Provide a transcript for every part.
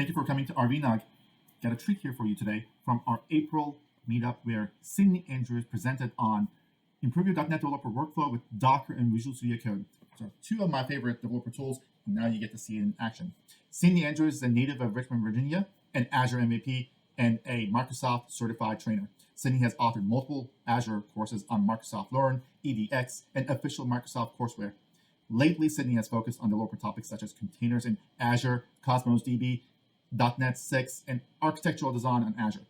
Thank you for coming to RVNUG. Got a treat here for you today from our April meetup where Sidney Andrews presented on improve your .NET developer workflow with Docker and Visual Studio Code. So two of my favorite developer tools, and now you get to see it in action. Sidney Andrews is a native of Richmond, Virginia, an Azure MVP, and a Microsoft certified trainer. Sidney has authored multiple Azure courses on Microsoft Learn, EDX, and official Microsoft courseware. Lately, Sidney has focused on developer topics such as containers in Azure, Cosmos DB, .NET 6, and architectural design on Azure.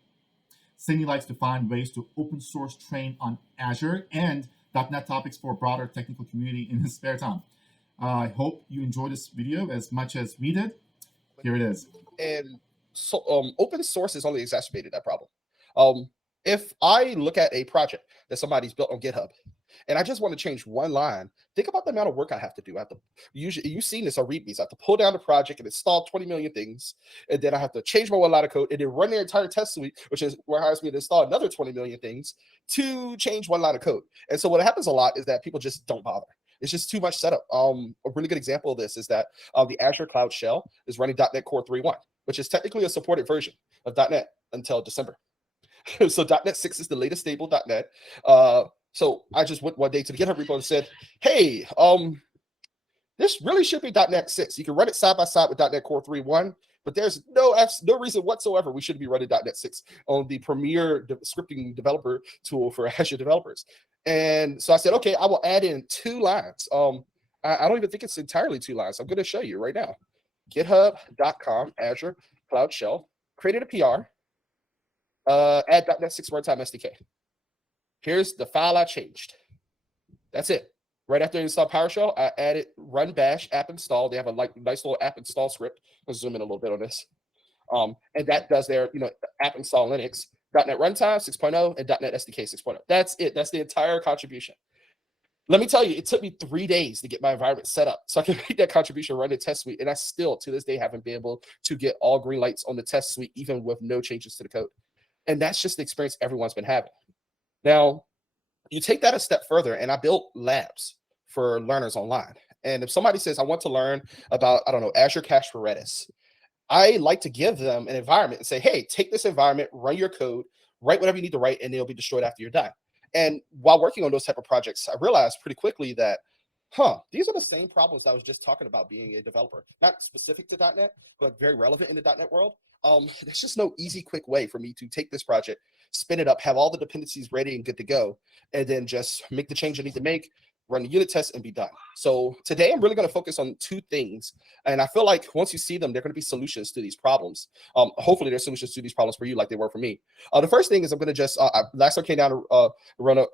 Sidney likes to find ways to open source train on Azure and .NET topics for a broader technical community in his spare time. I hope you enjoyed this video as much as we did. Here it is. And so open source has only exacerbated that problem. If I look at a project that somebody's built on GitHub, and I just want to change one line, think about the amount of work I have to do. I have to usually, you've seen this on READMEs. I have to pull down the project and install 20 million things, and then I have to change my one line of code and then run the entire test suite, which is requires me to install another 20 million things to change one line of code. And so what happens a lot is that people just don't bother. It's just too much setup. A really good example of this is that the Azure Cloud Shell is running .NET Core 3.1, which is technically a supported version of .NET until December. So .NET 6 is the latest stable .NET. So I just went one day to the GitHub repo and said, hey, this really should be .NET 6. You can run it side by side with .NET Core 3.1, but there's no reason whatsoever we shouldn't be running .NET 6 on the premier scripting developer tool for Azure developers. And so I said, okay, I will add in 2 lines. I don't even think it's entirely 2 lines. I'm going to show you right now. GitHub.com, Azure Cloud Shell, created a PR, add .NET 6 runtime SDK. Here's the file I changed. That's it. Right after I install PowerShell, I added run bash app install. They have a nice little app install script. I'll zoom in a little bit on this. And that does their app install Linux, .NET Runtime 6.0, and .NET SDK 6.0. That's it. That's the entire contribution. Let me tell you, it took me 3 days to get my environment set up so I can make that contribution run the test suite. And I still, to this day, haven't been able to get all green lights on the test suite, even with no changes to the code. And that's just the experience everyone's been having. Now, you take that a step further, and I built labs for learners online. And if somebody says, I want to learn about, I don't know, Azure Cache for Redis, I like to give them an environment and say, hey, take this environment, run your code, write whatever you need to write, and it'll be destroyed after you're done. And while working on those type of projects, I realized pretty quickly that, these are the same problems I was just talking about being a developer, not specific to .NET, but very relevant in the .NET world. There's just no easy, quick way for me to take this project, spin it up, have all the dependencies ready and good to go, and then just make the change I need to make, run the unit test, and be done. So today I'm really going to focus on 2 things. And I feel like once you see them, they're going to be solutions to these problems. Hopefully there's solutions to these problems for you like they were for me. The first thing is I'm going to just, last time I came down to run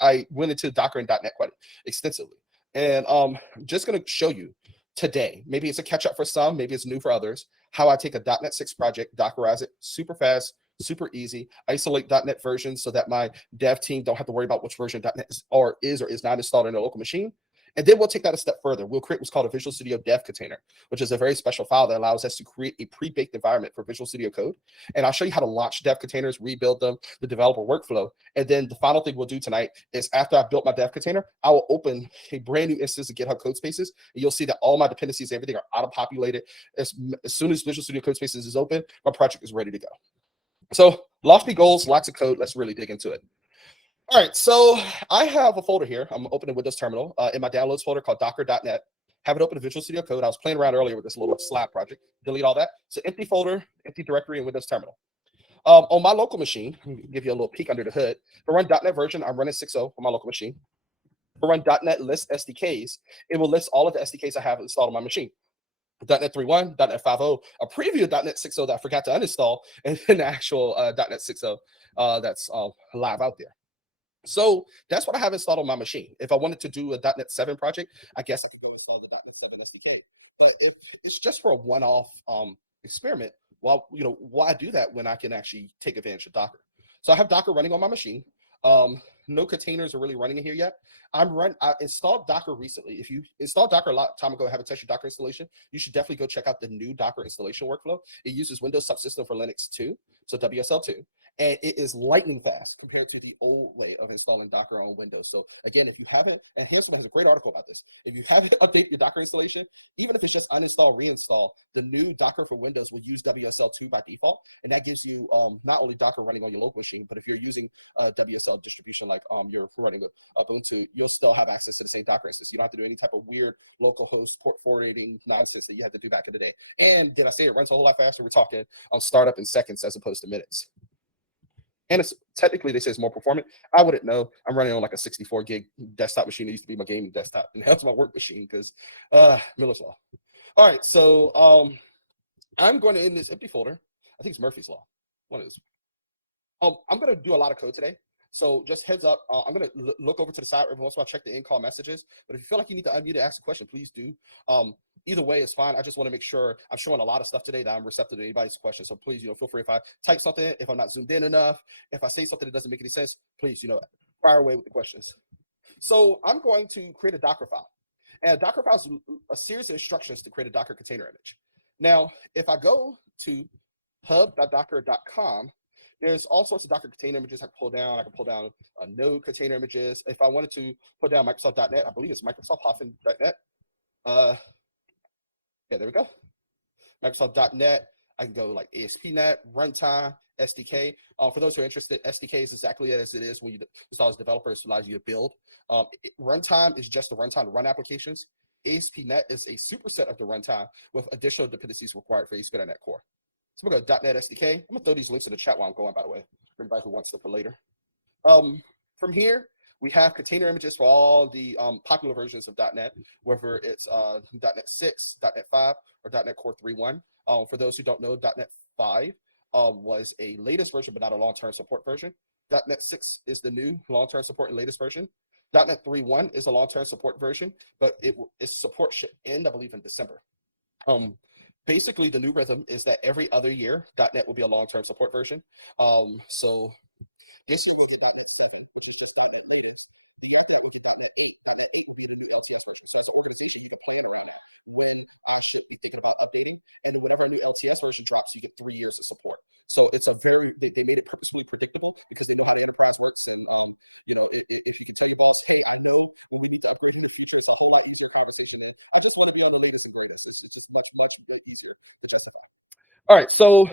I went into Docker and .NET quite extensively. And I'm just going to show you today, maybe it's a catch up for some, maybe it's new for others, how I take a .NET 6 project, Dockerize it super fast, super easy, isolate .NET versions so that my dev team don't have to worry about which version .NET is or is not installed in a local machine. And then we'll take that a step further. We'll create what's called a Visual Studio dev container, which is a very special file that allows us to create a pre-baked environment for Visual Studio Code. And I'll show you how to launch dev containers, rebuild them, the developer workflow. And then the final thing we'll do tonight is after I built my dev container, I will open a brand new instance of GitHub Codespaces. And you'll see that all my dependencies, everything are auto-populated. As soon as Visual Studio Codespaces is open, my project is ready to go. So lofty goals, lots of code. Let's really dig into it. All right, so I have a folder here. I'm opening Windows Terminal in my downloads folder called docker.net. Have it open in Visual Studio Code. I was playing around earlier with this little slab project. Delete all that. So empty folder, empty directory in Windows Terminal. On my local machine, I'll give you a little peek under the hood. For run .NET version, I'm running 6.0 on my local machine. For run .NET list SDKs, it will list all of the SDKs I have installed on my machine. .NET 3.1, .NET 5.0, a preview of .NET 6.0 that I forgot to uninstall, and then the actual .NET 6.0 that's live out there. So that's what I have installed on my machine. If I wanted to do a .NET 7 project, I guess I could go install the .NET 7 SDK. But if it's just for a one-off experiment, why I do that when I can actually take advantage of Docker? So I have Docker running on my machine. No containers are really running in here yet. I installed Docker recently. If you installed Docker a long time ago and haven't touched your Docker installation, you should definitely go check out the new Docker installation workflow. It uses Windows Subsystem for Linux 2, so WSL2. and it is lightning fast compared to the old way of installing Docker on Windows. So again, if you haven't, and Hanselman has a great article about this, if you haven't updated your Docker installation, even if it's just uninstall, reinstall, the new Docker for Windows will use WSL2 by default, and that gives you not only Docker running on your local machine, but if you're using a WSL distribution like you're running Ubuntu, you'll still have access to the same Docker instance. You don't have to do any type of weird local host port forwarding nonsense that you had to do back in the day. And did I say it runs a whole lot faster? We're talking on startup in seconds as opposed to minutes. And it's technically, they say it's more performant. I wouldn't know. I'm running on like a 64 gig desktop machine. It used to be my gaming desktop, and that's my work machine because Miller's Law. All right, so I'm going to end this empty folder. I think it's Murphy's Law. One of those. I'm going to do a lot of code today. So just heads up, I'm going to look over to the side every once in a while, check the in-call messages. But if you feel like you need to unmute to ask a question, please do. Either way is fine. I just want to make sure I'm showing a lot of stuff today that I'm receptive to anybody's questions. So please, feel free if I type something, if I'm not zoomed in enough, if I say something that doesn't make any sense, please, fire away with the questions. So I'm going to create a Docker file. And a Docker file is a series of instructions to create a Docker container image. Now, if I go to hub.docker.com, there's all sorts of Docker container images I can pull down. I can pull down node container images. If I wanted to put down Microsoft.NET, I believe it's Microsoft-.NET. Yeah, there we go. Microsoft.NET. I can go like ASP.NET, Runtime, SDK. For those who are interested, SDK is exactly as it is when you install as developers. It allows you to build. Runtime is just the runtime to run applications. ASP.NET is a superset of the runtime with additional dependencies required for ASP.NET Core. So we'll go .NET SDK. I'm gonna throw these links in the chat while I'm going, by the way, for anybody who wants to for later. From here, we have container images for all the popular versions of .NET, whether it's .NET 6, .NET 5, or .NET Core 3.1. For those who don't know, .NET 5 was a latest version, but not a long-term support version. .NET 6 is the new long-term support and latest version. .NET 3.1 is a long-term support version, but its support should end, I believe, in December. Basically, the new rhythm is that every other year, .NET will be a long-term support version. So this is what the .NET 7, which is just .NET later. The year after that, which is .NET 8. .NET 8 will be the new LTS version. So over the future, you can plan around that when I should be thinking about updating. And then whenever a new LTS version drops, you get 3 years of support. So it's they made it purposefully predictable because they know how the enterprise works. And, if you can tell your boss, hey, I know we need to upgrade for the future, it's a whole lot easier conversation. I just want to be able to make this and bring this. It's just much, much easier to justify. All right, so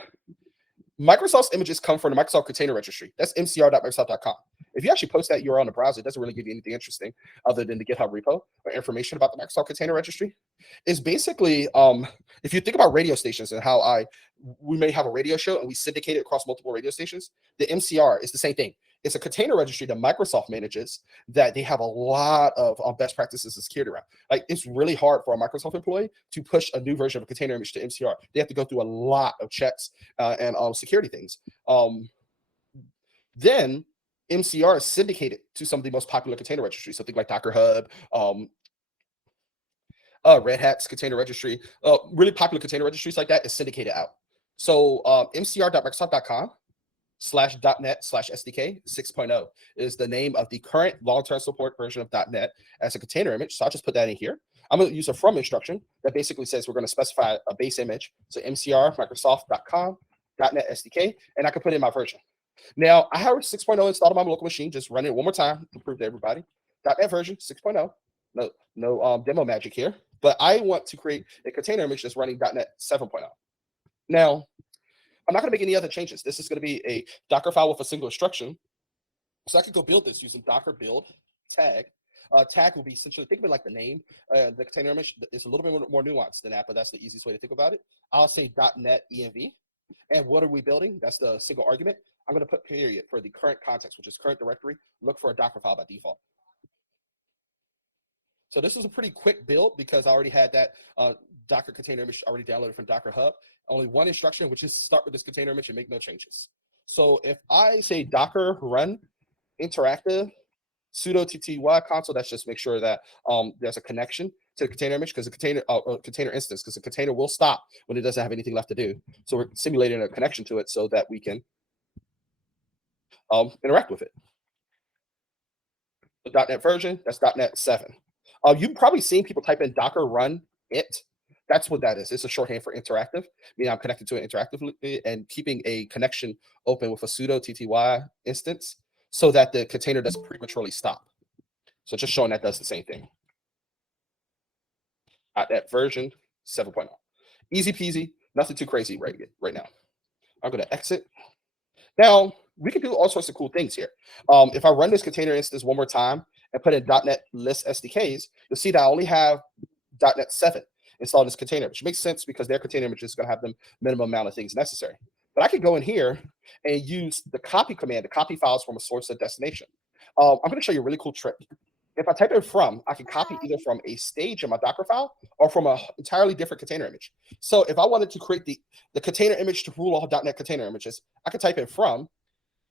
Microsoft's images come from the Microsoft Container Registry. That's mcr.microsoft.com. If you actually post that URL in the browser, it doesn't really give you anything interesting other than the GitHub repo or information about the Microsoft Container Registry. It's basically, if you think about radio stations and how we may have a radio show and we syndicate it across multiple radio stations, the MCR is the same thing. It's a container registry that Microsoft manages that they have a lot of best practices and security around. Like, it's really hard for a Microsoft employee to push a new version of a container image to MCR. They have to go through a lot of checks and security things. Then MCR is syndicated to some of the most popular container registries. So think like Docker Hub, Red Hat's container registry, really popular container registries like that is syndicated out. So mcr.microsoft.com/.net/SDK 6.0 is the name of the current long-term support version of .NET as a container image. So I'll just put that in here. I'm going to use a from instruction that basically says we're going to specify a base image. So mcr.microsoft.com.net SDK, and I can put in my version. Now, I have 6.0 installed on my local machine. Just run it one more time to prove to everybody. .NET version 6.0. No demo magic here. But I want to create a container image that's running .NET 7.0. Now, I'm not going to make any other changes. This is going to be a Docker file with a single instruction. So I could go build this using Docker build tag. Tag will be essentially, think of it like the name. The container image is a little bit more nuanced than that, but that's the easiest way to think about it. I'll say .NET env. And what are we building? That's the single argument. I'm going to put period for the current context, which is current directory. Look for a Docker file by default. So this is a pretty quick build because I already had that Docker container image already downloaded from Docker Hub. Only one instruction, which is start with this container image and make no changes. So if I say Docker run interactive sudo tty console, that's just make sure that there's a connection to the container image because the container instance, because the container will stop when it doesn't have anything left to do. So we're simulating a connection to it so that we can interact with it. The .NET version, that's .NET 7. You've probably seen people type in Docker run it. That's what that is. It's a shorthand for interactive, meaning I'm connected to it interactively and keeping a connection open with a sudo tty instance so that the container doesn't prematurely stop. So just showing that does the same thing. .NET version 7.0. Easy peasy, nothing too crazy right now. I'm going to exit. Now, we can do all sorts of cool things here. If I run this container instance one more time and put in .NET list SDKs, you'll see that I only have .NET 7 installed in this container, which makes sense because their container image is going to have the minimum amount of things necessary. But I could go in here and use the copy command to copy files from a source to destination. I'm going to show you a really cool trick. If I type in from, I can copy either from a stage in my Docker file or from an entirely different container image. So if I wanted to create the container image to rule all .NET container images, I could type in from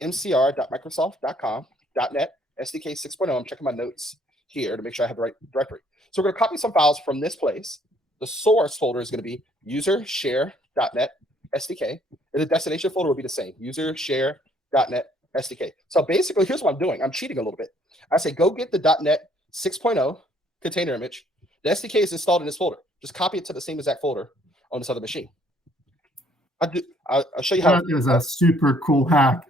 mcr.microsoft.com.net SDK 6.0. I'm checking my notes here to make sure I have the right directory. So we're going to copy some files from this place. The source folder is going to be user share.net SDK. And the destination folder will be the same, user share.net SDK. So basically, here's what I'm doing. I'm cheating a little bit. I say, go get the .NET 6.0 container image. The SDK is installed in this folder. Just copy it to the same exact folder on this other machine. I'll show you how. That is a super cool hack.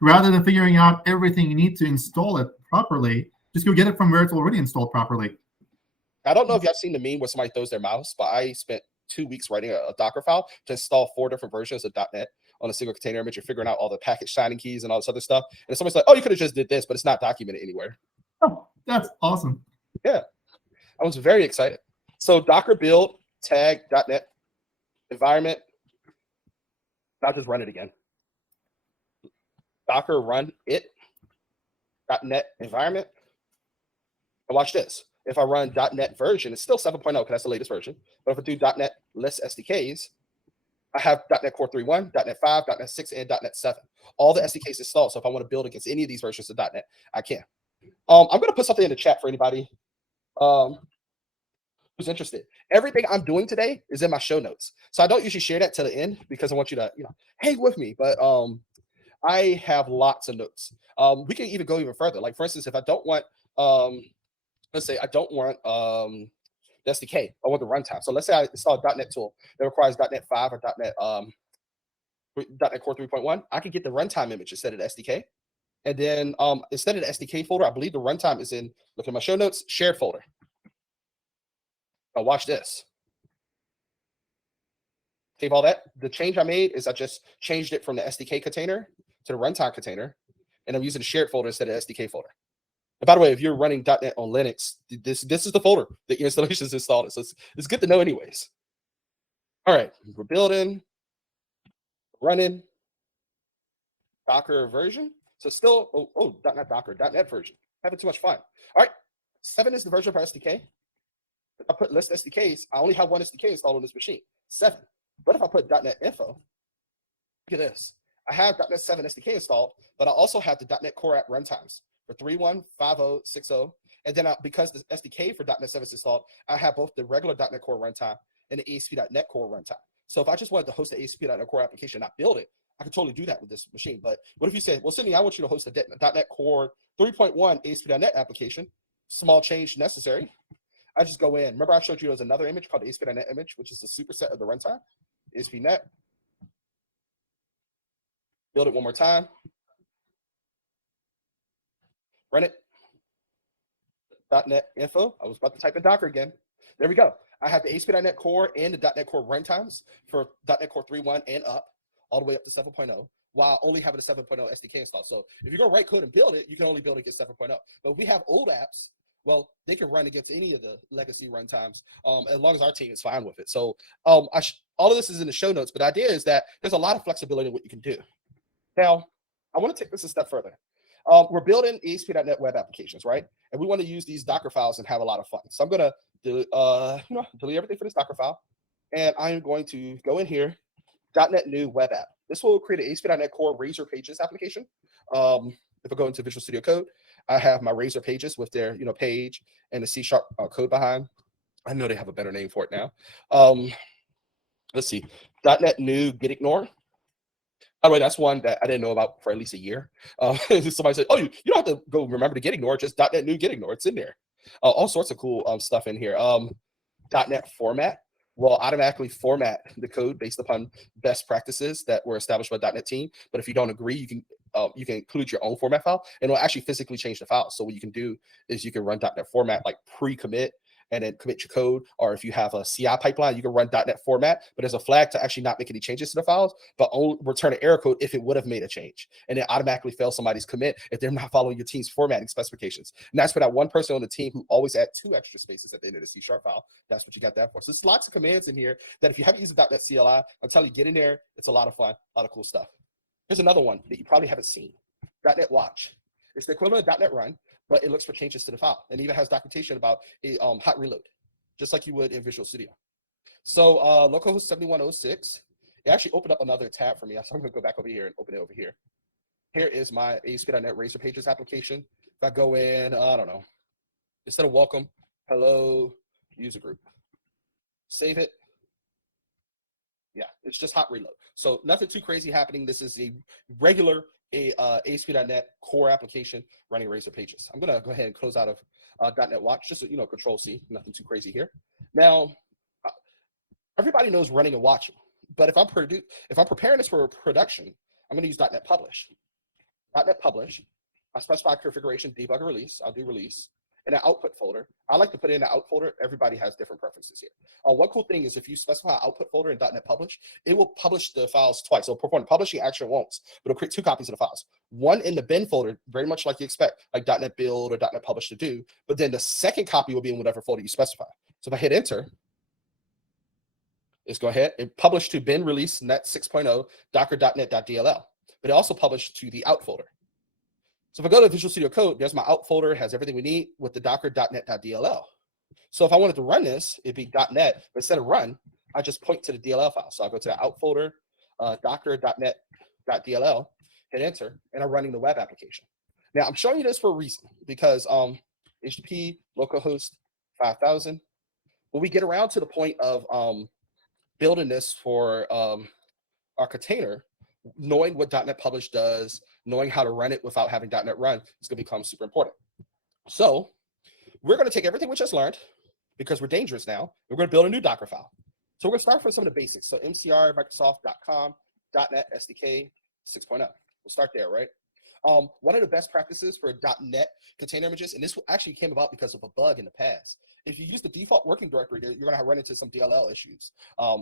Rather than figuring out everything you need to install it properly, just go get it from where it's already installed properly. I don't know if y'all seen the meme where somebody throws their mouse, but I spent 2 weeks writing a Docker file to install 4 different versions of .NET on a single container image and figuring out all the package signing keys and all this other stuff. And somebody's like, oh, you could have just did this, but it's not documented anywhere. Oh, that's awesome. Yeah, I was very excited. So Docker build tag .NET environment. I'll just run it again. Docker run it .NET environment. And watch this. If I run .NET version, it's still 7.0 because that's the latest version. But if I do .NET list SDKs, I have .NET Core 3.1, .NET 5, .NET 6, and .NET 7. All the SDKs installed. So if I want to build against any of these versions of .NET, I can. I'm going to put something in the chat for anybody who's interested. Everything I'm doing today is in my show notes. So I don't usually share that to the end because I want you to, hang with me. But I have lots of notes. We can even go even further. Like, for instance, if I don't want, let's say I don't want the SDK, I want the runtime. So let's say I install a .NET tool that requires .NET 5 or .NET Core 3.1. I can get the runtime image instead of the SDK. And then instead of the SDK folder, I believe the runtime is in, look at my show notes, shared folder. Now watch this. Save all that. The change I made is I just changed it from the SDK container to the runtime container. And I'm using the shared folder instead of the SDK folder. And by the way, if you're running .NET on Linux, this is the folder that your installation is installed in. So it's good to know anyways. All right, we're building, running, Docker version. So still, not Docker, .NET version. Having too much fun. All right, 7 is the version of our SDK. If I put list SDKs, I only have one SDK installed on this machine, 7. But if I put .NET info, look at this. I have .NET 7 SDK installed, but I also have the .NET Core app runtimes for 3.1, 5.0, 6.0. And then because the SDK for .NET 7 is installed, I have both the regular .NET Core runtime and the ASP.NET Core runtime. So if I just wanted to host the ASP.NET Core application, not build it, I could totally do that with this machine. But what if you say, well, Sidney, I want you to host a .NET Core 3.1 ASP.NET application, small change necessary. I just go in. Remember I showed you there's another image called the ASP.NET image, which is the superset of the runtime, ASP.NET. Build it one more time. Run it. .NET info. I was about to type in Docker again. There we go. I have the ASP.NET Core and the .NET Core runtimes for .NET Core 3.1 and up, all the way up to 7.0, while only having a 7.0 SDK installed. So if you go write code and build it, you can only build it against 7.0. But we have old apps. Well, they can run against any of the legacy runtimes as long as our team is fine with it. So all of this is in the show notes, but the idea is that there's a lot of flexibility in what you can do. Now, I want to take this a step further. We're building ASP.NET web applications, right? And we want to use these Docker files and have a lot of fun. So I'm going to delete everything for this Docker file. And I'm going to go in here, .NET.NUG web app. This will create an ASP.NET Core Razor Pages application. If I go into Visual Studio Code, I have my Razor Pages with their page and the C# code behind. I know they have a better name for it now. Let's see, .NET.NUG Git Ignore. By the way, that's one that I didn't know about for at least a year. Somebody said, oh, you don't have to go remember to Git Ignore, just .NET.NUG Git Ignore. It's in there. All sorts of cool stuff in here. .NET format will automatically format the code based upon best practices that were established by the .NET team. But if you don't agree, you can include your own format file, and it'll actually physically change the file. So what you can do is you can run .NET format like pre-commit and then commit your code. Or if you have a CI pipeline, you can run .NET format, but there's a flag to actually not make any changes to the files, but only return an error code if it would have made a change. And it automatically fails somebody's commit if they're not following your team's formatting specifications. And that's for that one person on the team who always add 2 extra spaces at the end of the C# file. That's what you got that for. So there's lots of commands in here that if you haven't used the .NET CLI, I'm telling you, get in there. It's a lot of fun, a lot of cool stuff. Here's another one that you probably haven't seen. .NET Watch. It's the equivalent of .NET Run, but it looks for changes to the file. And even has documentation about a hot reload, just like you would in Visual Studio. So localhost 7106, it actually opened up another tab for me. So I'm going to go back over here and open it over here. Here is my ASP.NET Razor Pages application. If I go in, I don't know, instead of welcome, hello, user group. Save it. Yeah, it's just hot reload. So nothing too crazy happening. This is a regular ASP.NET core application running Razor Pages. I'm going to go ahead and close out of .NET Watch, just so, Control C, nothing too crazy here. Now, everybody knows running and watching, but if I'm preparing this for production, I'm going to use .NET Publish. .NET Publish, I specify configuration, debug, release. I'll do release. In an output folder, I like to put it in an out folder. Everybody has different preferences here. One cool thing is if you specify output folder in .NET Publish, it will publish the files twice. So it'll perform the publishing action once, but it'll create 2 copies of the files. One in the bin folder, very much like you expect, like .NET Build or .NET Publish to do, but then the second copy will be in whatever folder you specify. So if I hit enter, let's go ahead and publish to bin release net 6.0 docker.net.dll, but it also published to the out folder. So if I go to Visual Studio Code, there's my out folder, has everything we need with the docker.net.dll. So if I wanted to run this, it'd be .net, but instead of run, I just point to the DLL file. So I'll go to the out folder, docker.net.dll, hit enter, and I'm running the web application. Now I'm showing you this for a reason, because HTTP localhost 5000, when we get around to the point of building this for our container, knowing what .NET Publish does, knowing how to run it without having .NET Run is going to become super important. So we're going to take everything we just learned, because we're dangerous now. We're going to build a new Docker file. So we're going to start from some of the basics. So MCR, Microsoft.com, .NET SDK 6.0. We'll start there, right? One of the best practices for .NET container images, and this actually came about because of a bug in the past. If you use the default working directory, you're going to run into some DLL issues,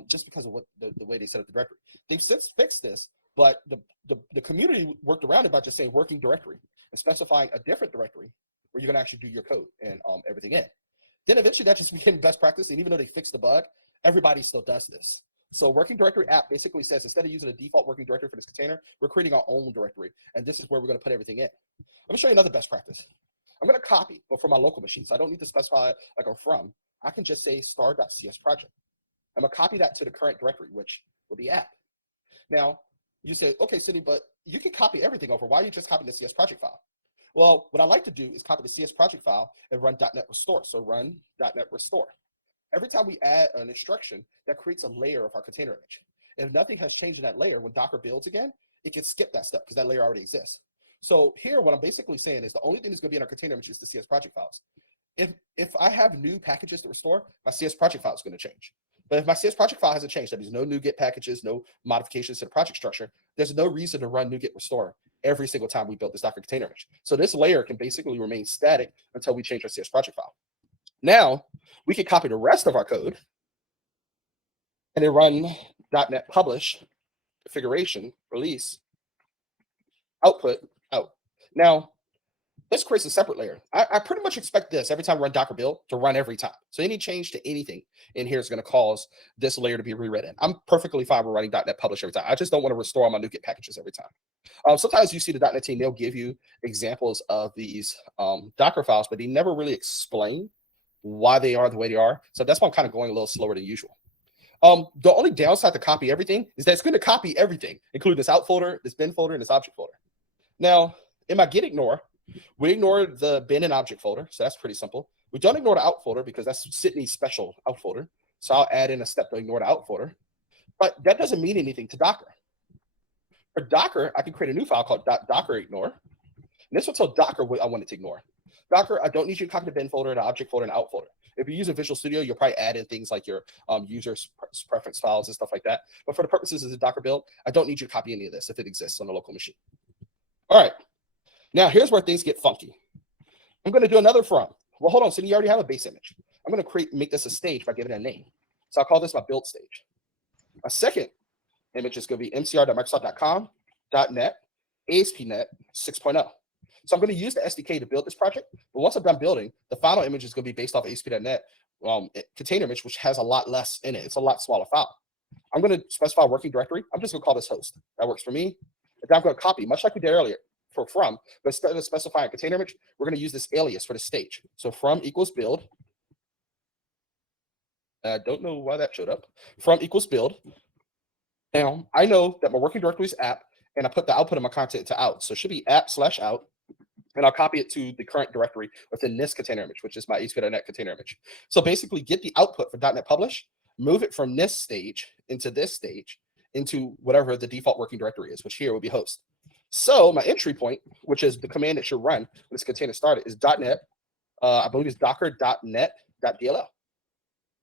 just because of what the way they set up the directory. They've since fixed this, but the community worked around it by just saying working directory and specifying a different directory where you're going to actually do your code and everything in. Then eventually that just became best practice, and even though they fixed the bug, everybody still does this. So working directory app basically says instead of using a default working directory for this container, we're creating our own directory, and this is where we're going to put everything in. Let me show you another best practice. I'm going to copy, but from my local machine, so I don't need to specify like I'm from. I can just say star.cs project. I'm going to copy that to the current directory, which will be app. Now, you say, okay, Sidney, but you can copy everything over. Why are you just copying the CS project file? Well, what I like to do is copy the CS project file and run .NET restore. So run .NET restore. Every time we add an instruction, that creates a layer of our container image. And if nothing has changed in that layer, when Docker builds again, it can skip that step because that layer already exists. So here, what I'm basically saying is the only thing that's going to be in our container image is the CS project files. If I have new packages to restore, my CS project file is going to change. But if my CS project file hasn't changed, that means no NuGet packages, no modifications to the project structure, there's no reason to run NuGet restore every single time we build this Docker container image. So this layer can basically remain static until we change our CS project file. Now, we can copy the rest of our code and then run .NET Publish, configuration, release, output, out. Now, this creates a separate layer. I pretty much expect this every time I run Docker build to run every time. So any change to anything in here is going to cause this layer to be rewritten. I'm perfectly fine with running .NET Publish every time. I just don't want to restore all my NuGet packages every time. Sometimes you see the .NET team, they'll give you examples of these Docker files, but they never really explain why they are the way they are. So that's why I'm kind of going a little slower than usual. The only downside to copy everything is that it's going to copy everything, including this out folder, this bin folder, and this object folder. Now, in my Git Ignore, we ignore the bin and object folder, so that's pretty simple. We don't ignore the out folder because that's Sidney's special out folder. So I'll add in a step to ignore the out folder. But that doesn't mean anything to Docker. For Docker, I can create a new file called .docker ignore. And this will tell Docker what I want it to ignore. Docker, I don't need you to copy the bin folder, the object folder, and out folder. If you're using Visual Studio, you'll probably add in things like your user preference files and stuff like that. But for the purposes of the Docker build, I don't need you to copy any of this if it exists on a local machine. All right. Now, here's where things get funky. I'm going to do another from. Well, hold on. So you already have a base image. I'm going to make this a stage by giving it a name. So I'll call this my build stage. My second image is going to be mcr.microsoft.com.net ASP.NET 6.0. So I'm going to use the SDK to build this project. But once I'm done building, the final image is going to be based off ASP.NET container image, which has a lot less in it. It's a lot smaller file. I'm going to specify a working directory. I'm just going to call this host. That works for me. And then I'm going to copy, much like we did earlier for from, but instead of specifying a container image, we're going to use this alias for the stage. So from equals build. I don't know why that showed up. From equals build. Now, I know that my working directory is app, and I put the output of my content to out. So it should be app/out. And I'll copy it to the current directory within this container image, which is my ASP.NET container image. So basically get the output for .NET Publish, move it from this stage into whatever the default working directory is, which here would be host. So my entry point, which is the command that should run when this container started, is .NET, I believe it's docker.net.dll.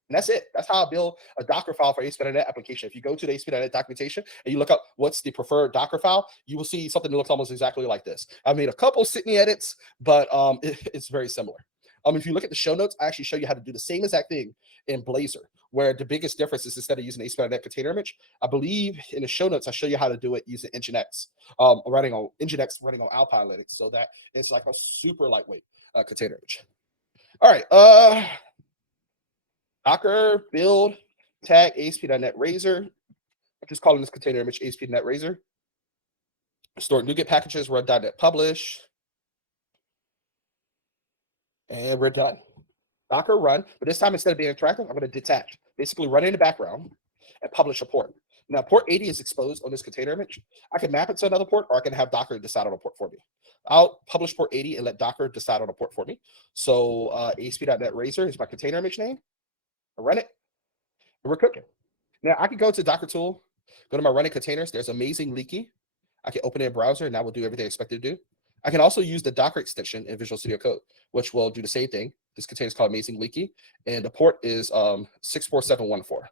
And that's it. That's how I build a Docker file for ASP.NET application. If you go to the ASP.NET documentation and you look up what's the preferred Docker file, you will see something that looks almost exactly like this. I made a couple Sidney edits, but it's very similar. If you look at the show notes, I actually show you how to do the same exact thing in Blazor, where the biggest difference is instead of using ASP.NET container image, I believe in the show notes, I show you how to do it using Nginx, running on Alpine Linux, so that it's like a super lightweight container image. All right. Docker build tag ASP.NET Razor. I'm just calling this container image ASP.NET Razor. Store NuGet packages, run .NET Publish. And we're done. Docker run, but this time instead of being interactive, I'm going to detach. Basically run in the background and publish a port. Now port 80 is exposed on this container image. I can map it to another port, or I can have Docker decide on a port for me. I'll publish port 80 and let Docker decide on a port for me. So ASP.NET Razor is my container image name. I run it, and we're cooking. Now I can go to Docker tool, go to my running containers. There's Amazing Leaky. I can open it in a browser, and that will do everything I expect it to do. I can also use the Docker extension in Visual Studio Code, which will do the same thing. This container is called Amazing Leaky, and the port is 64714.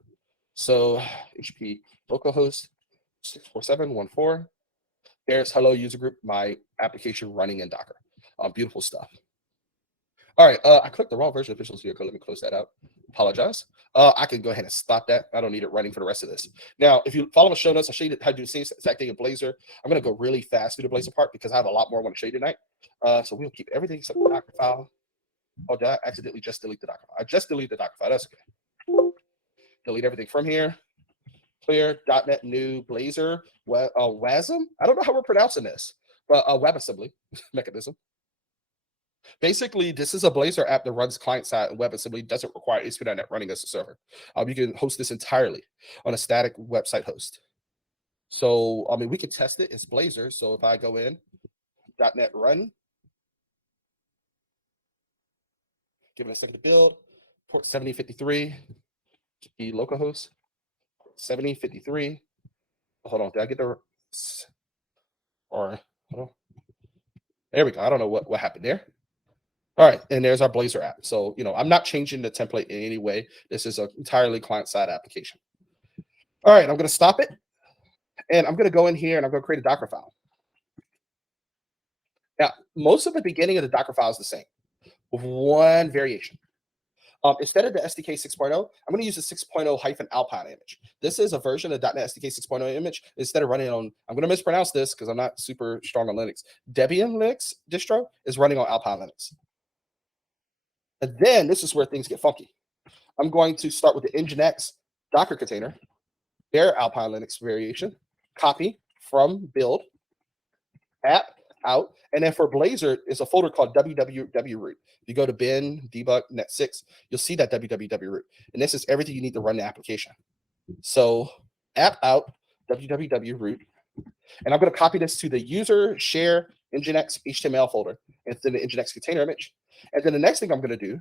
So HP localhost 64714. There's hello user group, my application running in Docker. Beautiful stuff. All right, I clicked the wrong version of Visual Studio Code. Let me close that out. Apologize. I can go ahead and stop that. I don't need it running for the rest of this. Now, if you follow my show notes, I'll show you how to do the same exact thing in Blazor. I'm going to go really fast through the Blazor part because I have a lot more I want to show you tonight. So we'll keep everything except the Docker file. Oh, did I accidentally just delete the Docker file? I just deleted the Docker file. That's okay. Delete everything from here. Clear, .NET new Blazor, WASM. I don't know how we're pronouncing this, but WebAssembly mechanism. Basically, this is a Blazor app that runs client-side and WebAssembly, doesn't require ASP.NET running as a server. You can host this entirely on a static website host. So, I mean, we can test it. It's Blazor. So if I go in, .NET run, give it a second to build, port 7053, GP localhost, 7053. Hold on, did I get the, or, hold on. There we go. I don't know what happened there. All right, and there's our Blazor app. So, I'm not changing the template in any way. This is an entirely client-side application. All right, I'm going to stop it, and I'm going to go in here, and I'm going to create a Docker file. Now, most of the beginning of the Docker file is the same, with one variation. Instead of the SDK 6.0, I'm going to use the 6.0 -alpine image. This is a version of .NET SDK 6.0 image. Instead of running on, I'm going to mispronounce this because I'm not super strong on Linux. Debian Linux distro is running on Alpine Linux. And then this is where things get funky. I'm going to start with the Nginx Docker container, their Alpine Linux variation, copy from build, app, out, and then for Blazor, it's a folder called www root. If you go to bin, debug, net6, you'll see that www root. And this is everything you need to run the application. So app out, www root. And I'm going to copy this to the user share Nginx HTML folder and then the Nginx container image. And then the next thing I'm going to do,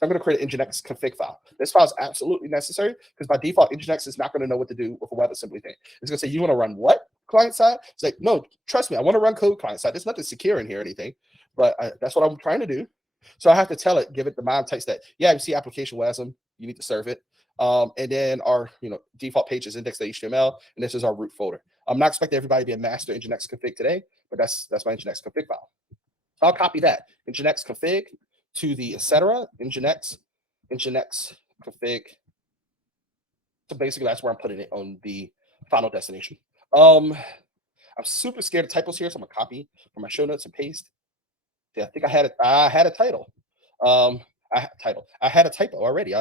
I'm going to create an Nginx config file. This file is absolutely necessary because by default, Nginx is not going to know what to do with a WebAssembly thing. It's going to say, you want to run what client side? It's like, no, trust me, I want to run code client side. There's nothing secure in here or anything. but that's what I'm trying to do. So I have to tell it, give it the MIME text that, yeah, you see application WASM, you need to serve it. And then our default page is index.html, and this is our root folder. I'm not expecting everybody to be a master Nginx config today, but that's my Nginx config file. So I'll copy that Nginx config to the etc. Nginx config. So basically, that's where I'm putting it on the final destination. I'm super scared of typos here, so I'm gonna copy from my show notes and paste. Yeah, I think I had a title. I had a typo already.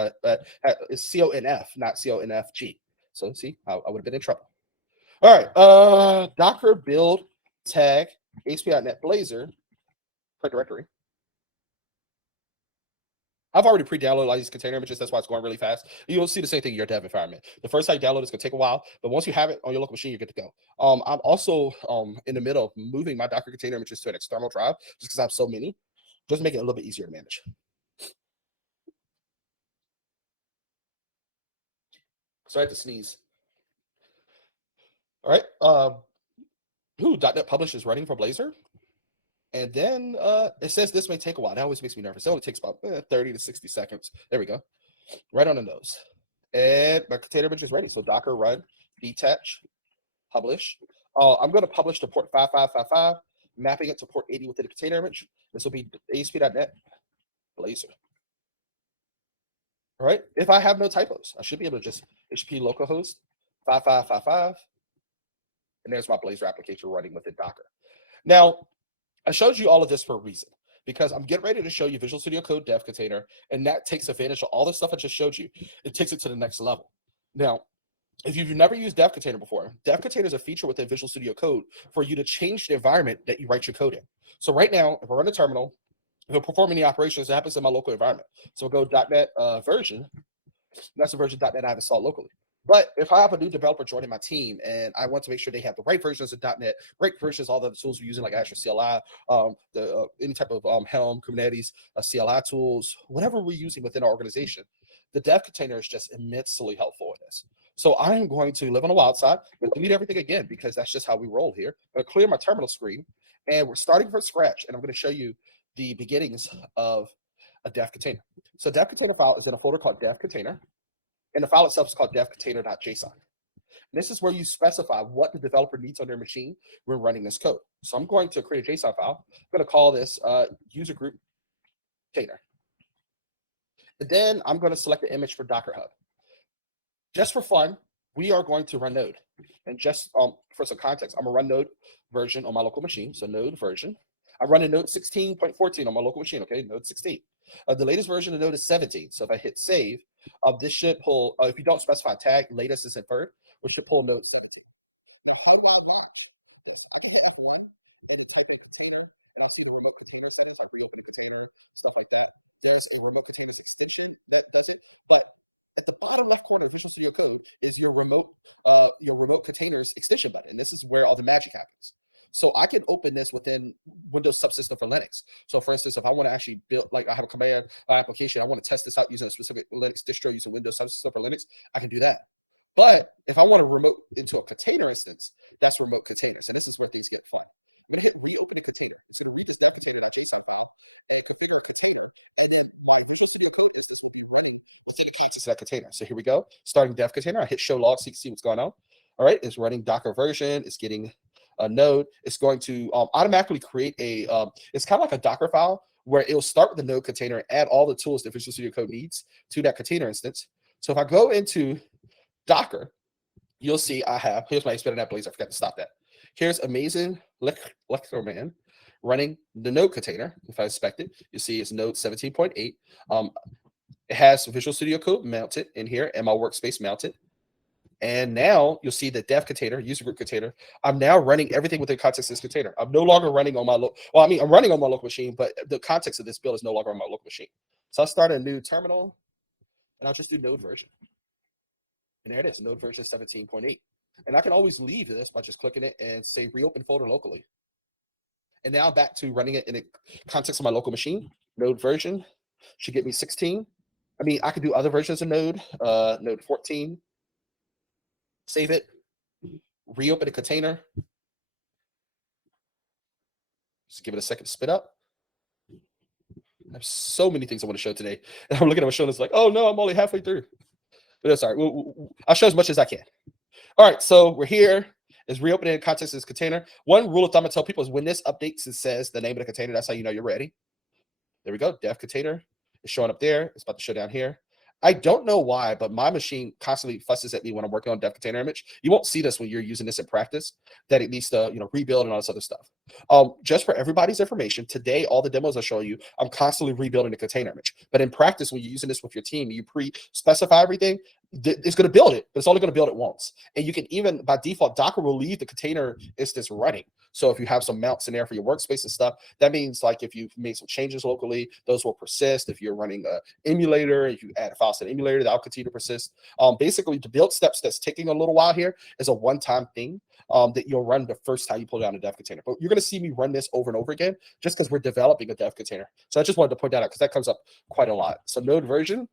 It's CONF, not CONFG. So see, I would have been in trouble. All right. Docker build tag ASP.NET Blazor for directory. I've already pre-downloaded all these container images. That's why it's going really fast. You'll see the same thing in your dev environment. The first time you download it's going to take a while, but once you have it on your local machine, you're good to go. I'm also in the middle of moving my Docker container images to an external drive just because I have so many. Just make it a little bit easier to manage. So I had to sneeze. All right. .NET Publish is running for Blazor. And then it says this may take a while. That always makes me nervous. It only takes about 30 to 60 seconds. There we go. Right on the nose. And my container image is ready. So Docker run, detach, publish. I'm going to publish to port 5555, mapping it to port 80 within the container image. This will be ASP.NET Blazor. All right. If I have no typos, I should be able to just HP localhost 5555. And there's my Blazor application running within Docker. Now, I showed you all of this for a reason, because I'm getting ready to show you Visual Studio Code Dev Container, and that takes advantage of all the stuff I just showed you. It takes it to the next level. Now, if you've never used Dev Container before, Dev Container is a feature within Visual Studio Code for you to change the environment that you write your code in. So right now, if I run a terminal, if I perform any operations, it happens in my local environment. So we'll go .NET version. That's the version .NET I have installed locally. But if I have a new developer joining my team and I want to make sure they have the right versions of .NET, right versions, all the tools we're using like Azure CLI, any type of Helm, Kubernetes, CLI tools, whatever we're using within our organization, the dev container is just immensely helpful in this. So I am going to live on the wild side and delete everything again because that's just how we roll here. I'm going to clear my terminal screen, and we're starting from scratch, and I'm going to show you the beginnings of a dev container. So dev container file is in a folder called dev container. And the file itself is called devcontainer.json. This is where you specify what the developer needs on their machine when running this code. So I'm going to create a JSON file. I'm going to call this user group container. And then I'm going to select the image for Docker Hub. Just for fun, we are going to run Node. And just for some context, I'm going to run Node version on my local machine. So Node version. I'm running Node 16.14 on my local machine, okay? Node 16. The latest version of Node is 17. So if I hit save, this should pull, if you don't specify tag, latest is inferred, we should pull Node 17. Now, how do I launch? Yes, I can hit F1 and then type in container, and I'll see the remote container settings, like reopen the container, stuff like that. There's a remote container extension that does it, but at the bottom left corner of your code is your remote containers extension button. This is where all the magic happens. So I can open this within Windows Subsystem for Linux. So for instance, if I want to actually build, like I have a command application, I want to test this out with the Linux distro for Windows Subsystem for Linux, I can do that. But if I want to remote container instance, that's what Windows is. So that's good fun. We open the container. So now we get that container that came out and configure a container. And then my remote container code is what you want to see the context of that container. So here we go. Starting dev container. I hit show log so you can see what's going on. All right, it's running Docker version. It's getting a node. It's going to automatically create a, it's kind of like a Docker file where it'll start with the node container and add all the tools that Visual Studio Code needs to that container instance. So if I go into Docker, you'll see I have, here's my ASP.NET Blazor. I forgot to stop that. Here's amazing Leclerman running the node container. If I inspect it, you see it's node 17.8. It has Visual Studio Code mounted in here and my workspace mounted. And now you'll see the dev container, user group container. I'm now running everything within context of this container. I'm no longer running on my I'm running on my local machine, but the context of this build is no longer on my local machine. So I'll start a new terminal and I'll just do node version. And there it is, node version 17.8. And I can always leave this by just clicking it and say reopen folder locally. And now I'm back to running it in the context of my local machine. Node version should get me 16. I mean, I could do other versions of node, node 14. Save it, reopen the container. Just give it a second to spit up. I have so many things I want to show today. And I'm looking at my show and it's like, oh no, I'm only halfway through. But that's all right. I'll show as much as I can. All right, so we're here. Is reopening context is container. One rule of thumb I tell people is when this updates, it says the name of the container. That's how you know you're ready. There we go. Dev container is showing up there. It's about to show down here. I don't know why, but my machine constantly fusses at me when I'm working on dev container image. You won't see this when you're using this in practice, that it needs to, rebuild and all this other stuff. Just for everybody's information, today, all the demos I show you, I'm constantly rebuilding the container image. But in practice, when you're using this with your team, you pre-specify everything, it's going to build it, but it's only going to build it once. And you can even, by default, Docker will leave the container instance running. So if you have some mounts in there for your workspace and stuff, that means like if you've made some changes locally, those will persist. If you're running an emulator, if you add a file to the emulator, that will continue to persist. Basically, the build steps that's taking a little while here is a one-time thing that you'll run the first time you pull down a dev container. But you're going to see me run this over and over again just because we're developing a dev container. So I just wanted to point that out because that comes up quite a lot. So node version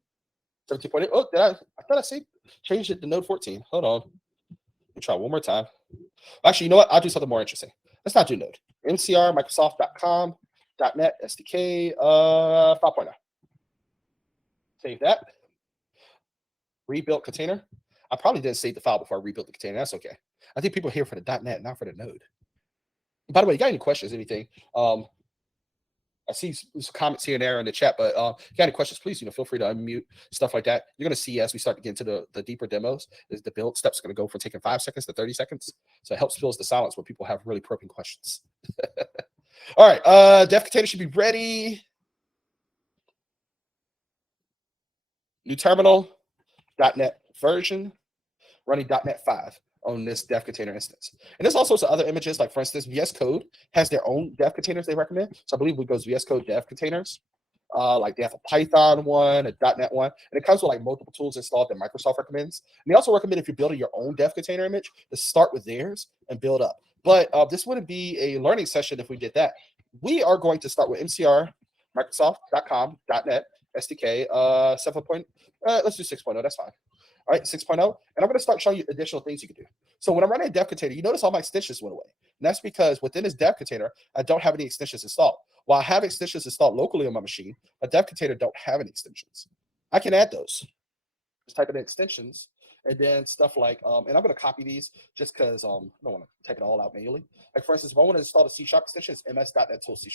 17.8. Oh, I thought I changed it to node 14. Hold on. Let me try one more time. Actually, you know what? I'll do something more interesting. Let's not do node. MCR, Microsoft.com, .NET, SDK, 5.0. Save that. Rebuilt container. I probably didn't save the file before I rebuilt the container. That's okay. I think people are here for the .NET, not for the node. By the way, you got any questions, anything? I see some comments here and there in the chat, but if you got any questions, please, feel free to unmute, stuff like that. You're going to see as we start to get into the deeper demos, is the build steps going to go from taking 5 seconds to 30 seconds. So it helps fills the silence when people have really probing questions. All right, dev container should be ready. New terminal, .NET version, running .NET 5 on this dev container instance. And there's also some other images, like for instance, VS Code has their own dev containers they recommend. So I believe it goes VS Code dev containers. Like they have a Python one, a .NET one, and it comes with like multiple tools installed that Microsoft recommends. And they also recommend if you're building your own dev container image, to start with theirs and build up. But this wouldn't be a learning session if we did that. We are going to start with MCR, Microsoft.com, .NET, SDK, 7. Let's do 6.0. That's fine. All right, 6.0. And I'm going to start showing you additional things you can do. So when I'm running a dev container, you notice all my extensions went away. And that's because within this dev container, I don't have any extensions installed. While I have extensions installed locally on my machine, a dev container don't have any extensions. I can add those. Just type in extensions and then stuff like, and I'm going to copy these just because I don't want to type it all out manually. Like for instance, if I want to install the C# extension, it's ms.net tool C#.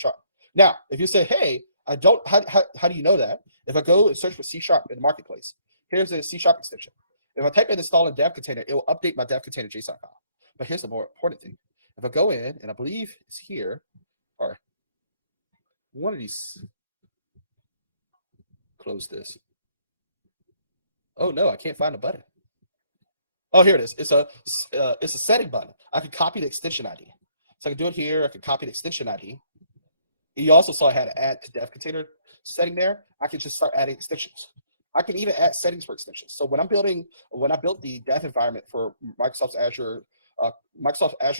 Now, if you say, hey, I don't, how do you know that? If I go and search for C# in the marketplace, here's a C# extension. If I type in install in dev container, it will update my dev container JSON file. But here's the more important thing. If I go in, and I believe it's here, or one of these, close this. Oh no, I can't find a button. Oh, here it is. It's a setting button. I can copy the extension ID. So I can do it here. I can copy the extension ID. You also saw I had to add to dev container setting there. I can just start adding extensions. I can even add settings for extensions. So when I built the dev environment for Microsoft Azure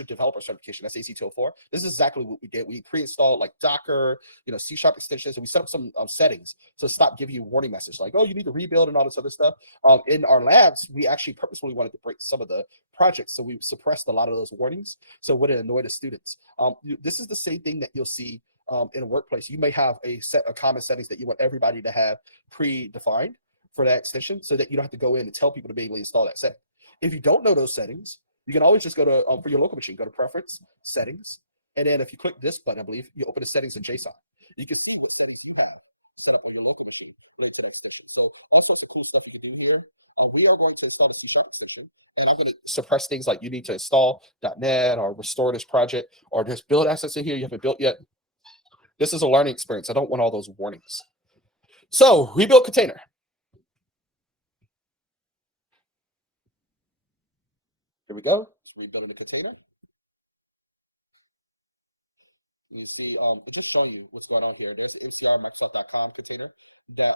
Developer Certification, that's AC204, this is exactly what we did. We pre-installed like Docker, C# extensions, and we set up some settings to stop giving you warning messages like, oh, you need to rebuild and all this other stuff. In our labs, we actually purposefully wanted to break some of the projects, so we suppressed a lot of those warnings, so it wouldn't annoy the students. This is the same thing that you'll see in a workplace. You may have a set of common settings that you want everybody to have predefined for that extension so that you don't have to go in and tell people to manually install that setting. If you don't know those settings, you can always just go to, for your local machine, go to Preference, Settings, and then if you click this button, I believe, you open the settings in JSON. You can see what settings you have set up on your local machine related to that extension. So all sorts of cool stuff you can do here. We are going to install the C# extension, and I'm going to suppress things like you need to install .NET or restore this project, or there's build assets in here you haven't built yet. This is a learning experience. I don't want all those warnings. So rebuild container. Here we go. Rebuilding the container. You see, it just showing you what's going on here. There's an MCR Microsoft.com container that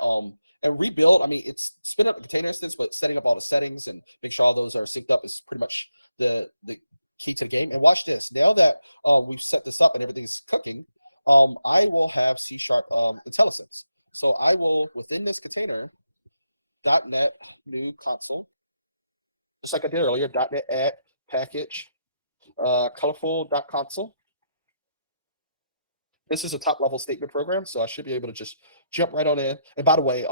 and rebuild. I mean, it's spin up the container instance, but setting up all the settings and make sure all those are synced up is pretty much the key to the game. And watch this. Now that we've set this up and everything's cooking, I will have C# Intellisense. So I will, within this container, .NET new console, just like I did earlier, .NET add package, colorful.console. This is a top level statement program, so I should be able to just jump right on in. And by the way,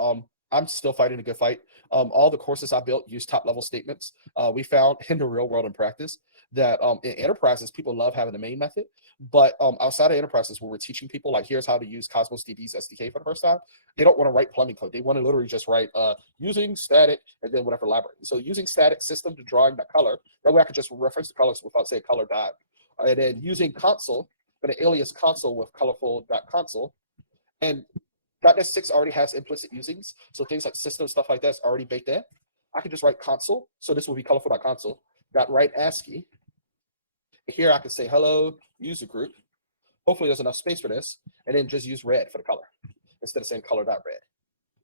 I'm still fighting a good fight. All the courses I built use top level statements. We found in the real world in practice that in enterprises, people love having the main method, but outside of enterprises where we're teaching people, like, here's how to use Cosmos DB's SDK for the first time, they don't want to write plumbing code. They want to literally just write using static and then whatever library. So using static system to drawing the color, that way I could just reference the colors without saying color dot. And then using console, but an alias console with colorful.console. And .NET 6 already has implicit usings, so things like system stuff like that's already baked in. I can just write console, so this will be colorful.console. Write ASCII. Here I can say hello user group. Hopefully there's enough space for this, and then just use red for the color instead of saying color.red.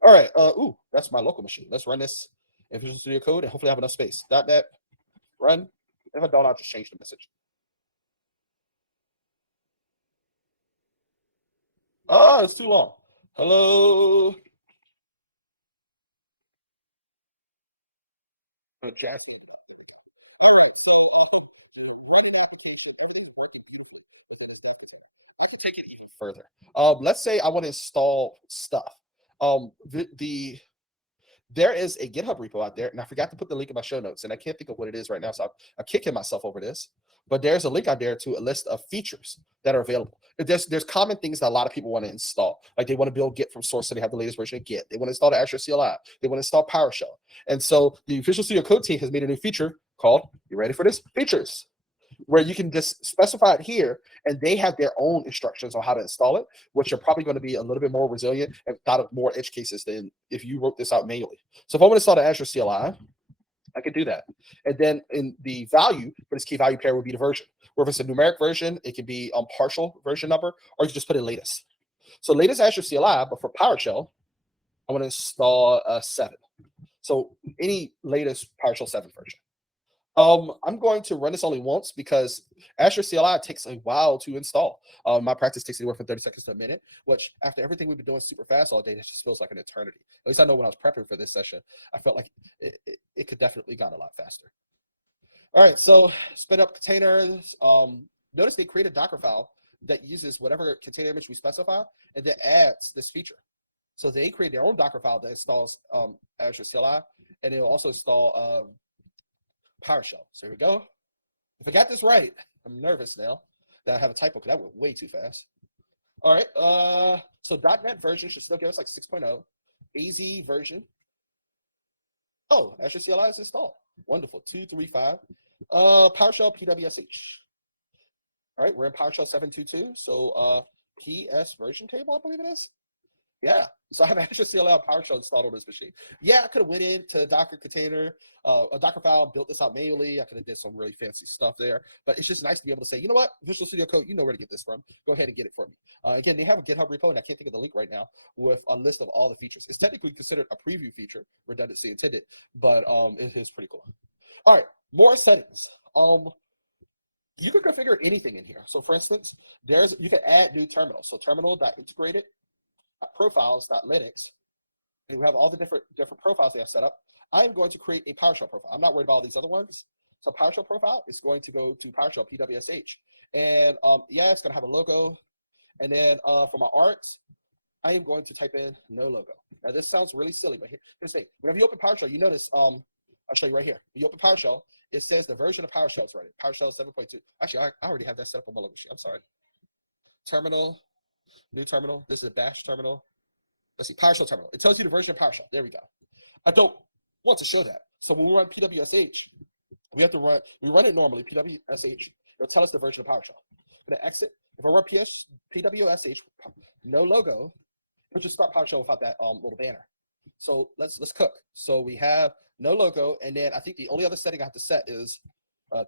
All right, ooh, that's my local machine. Let's run this in Visual Studio Code, and hopefully I have enough space. .NET run. If I don't, I'll just change the message. Oh, it's too long. Hello. Jackie. Take it even further. Let's say I want to install stuff. There is a GitHub repo out there, and I forgot to put the link in my show notes, and I can't think of what it is right now, so I'm kicking myself over this. But there's a link out there to a list of features that are available. There's common things that a lot of people want to install. Like they want to build Git from source, so they have the latest version of Git. They want to install the Azure Cli. They want to install PowerShell. And so the Visual Studio Code team has made a new feature called, you ready for this? Features, where you can just specify it here, and they have their own instructions on how to install it, which are probably going to be a little bit more resilient and thought of more edge cases than if you wrote this out manually. So if I want to install the Azure CLI, I can do that. And then in the value for this key value pair would be the version. Where if it's a numeric version, it can be partial version number, or you can just put in latest. So latest Azure CLI, but for PowerShell, I want to install 7. So any latest PowerShell 7 version. I'm going to run this only once because Azure CLI takes a while to install. My practice takes anywhere from 30 seconds to a minute, which after everything we've been doing super fast all day, it just feels like an eternity. At least I know when I was prepping for this session, I felt like it could definitely gone a lot faster. All right, so spin up containers. Notice they create a Docker file that uses whatever container image we specify and then adds this feature. So they create their own Docker file that installs Azure CLI, and it'll also install PowerShell. So here we go. If I got this right, I'm nervous now that I have a typo because that went way too fast. All right. So .NET version should still give us like 6.0. AZ version. Oh, Azure CLI is installed. Wonderful. 2.3.5. PowerShell PWSH. All right, we're in PowerShell 7.2.2. So PS version table, I believe it is. Yeah, so I have Azure CLI PowerShell installed on this machine. Yeah, I could have went into Docker container, a Docker file, built this out manually. I could have did some really fancy stuff there, but it's just nice to be able to say, you know what, Visual Studio Code, you know where to get this from. Go ahead and get it for me. Again, they have a GitHub repo, and I can't think of the link right now, with a list of all the features. It's technically considered a preview feature, redundancy intended, but it is pretty cool. All right, more settings. You can configure anything in here. So for instance, you can add new terminals. So terminal.integrated profiles.Linux, and we have all the different profiles they have set up. I'm going to create a PowerShell profile. I'm not worried about all these other ones. So PowerShell profile is going to go to PowerShell PWSH, and yeah, it's going to have a logo. And then for my art, I am going to type in no logo. Now this sounds really silly, but here's the thing: whenever you open PowerShell, you notice I'll show you right here. When you open PowerShell, it says the version of PowerShell is running. PowerShell 7.2. Actually, I already have that set up on my local machine. I'm sorry. Terminal. New terminal. This is a bash terminal. Let's see, PowerShell terminal. It tells you the version of PowerShell. There we go. I don't want to show that. So when we run PWSH, we run it normally, PWSH. It'll tell us the version of PowerShell. I'm going to exit. If I run PWSH, no logo, it'll just start PowerShell without that little banner. So let's cook. So we have no logo, and then I think the only other setting I have to set is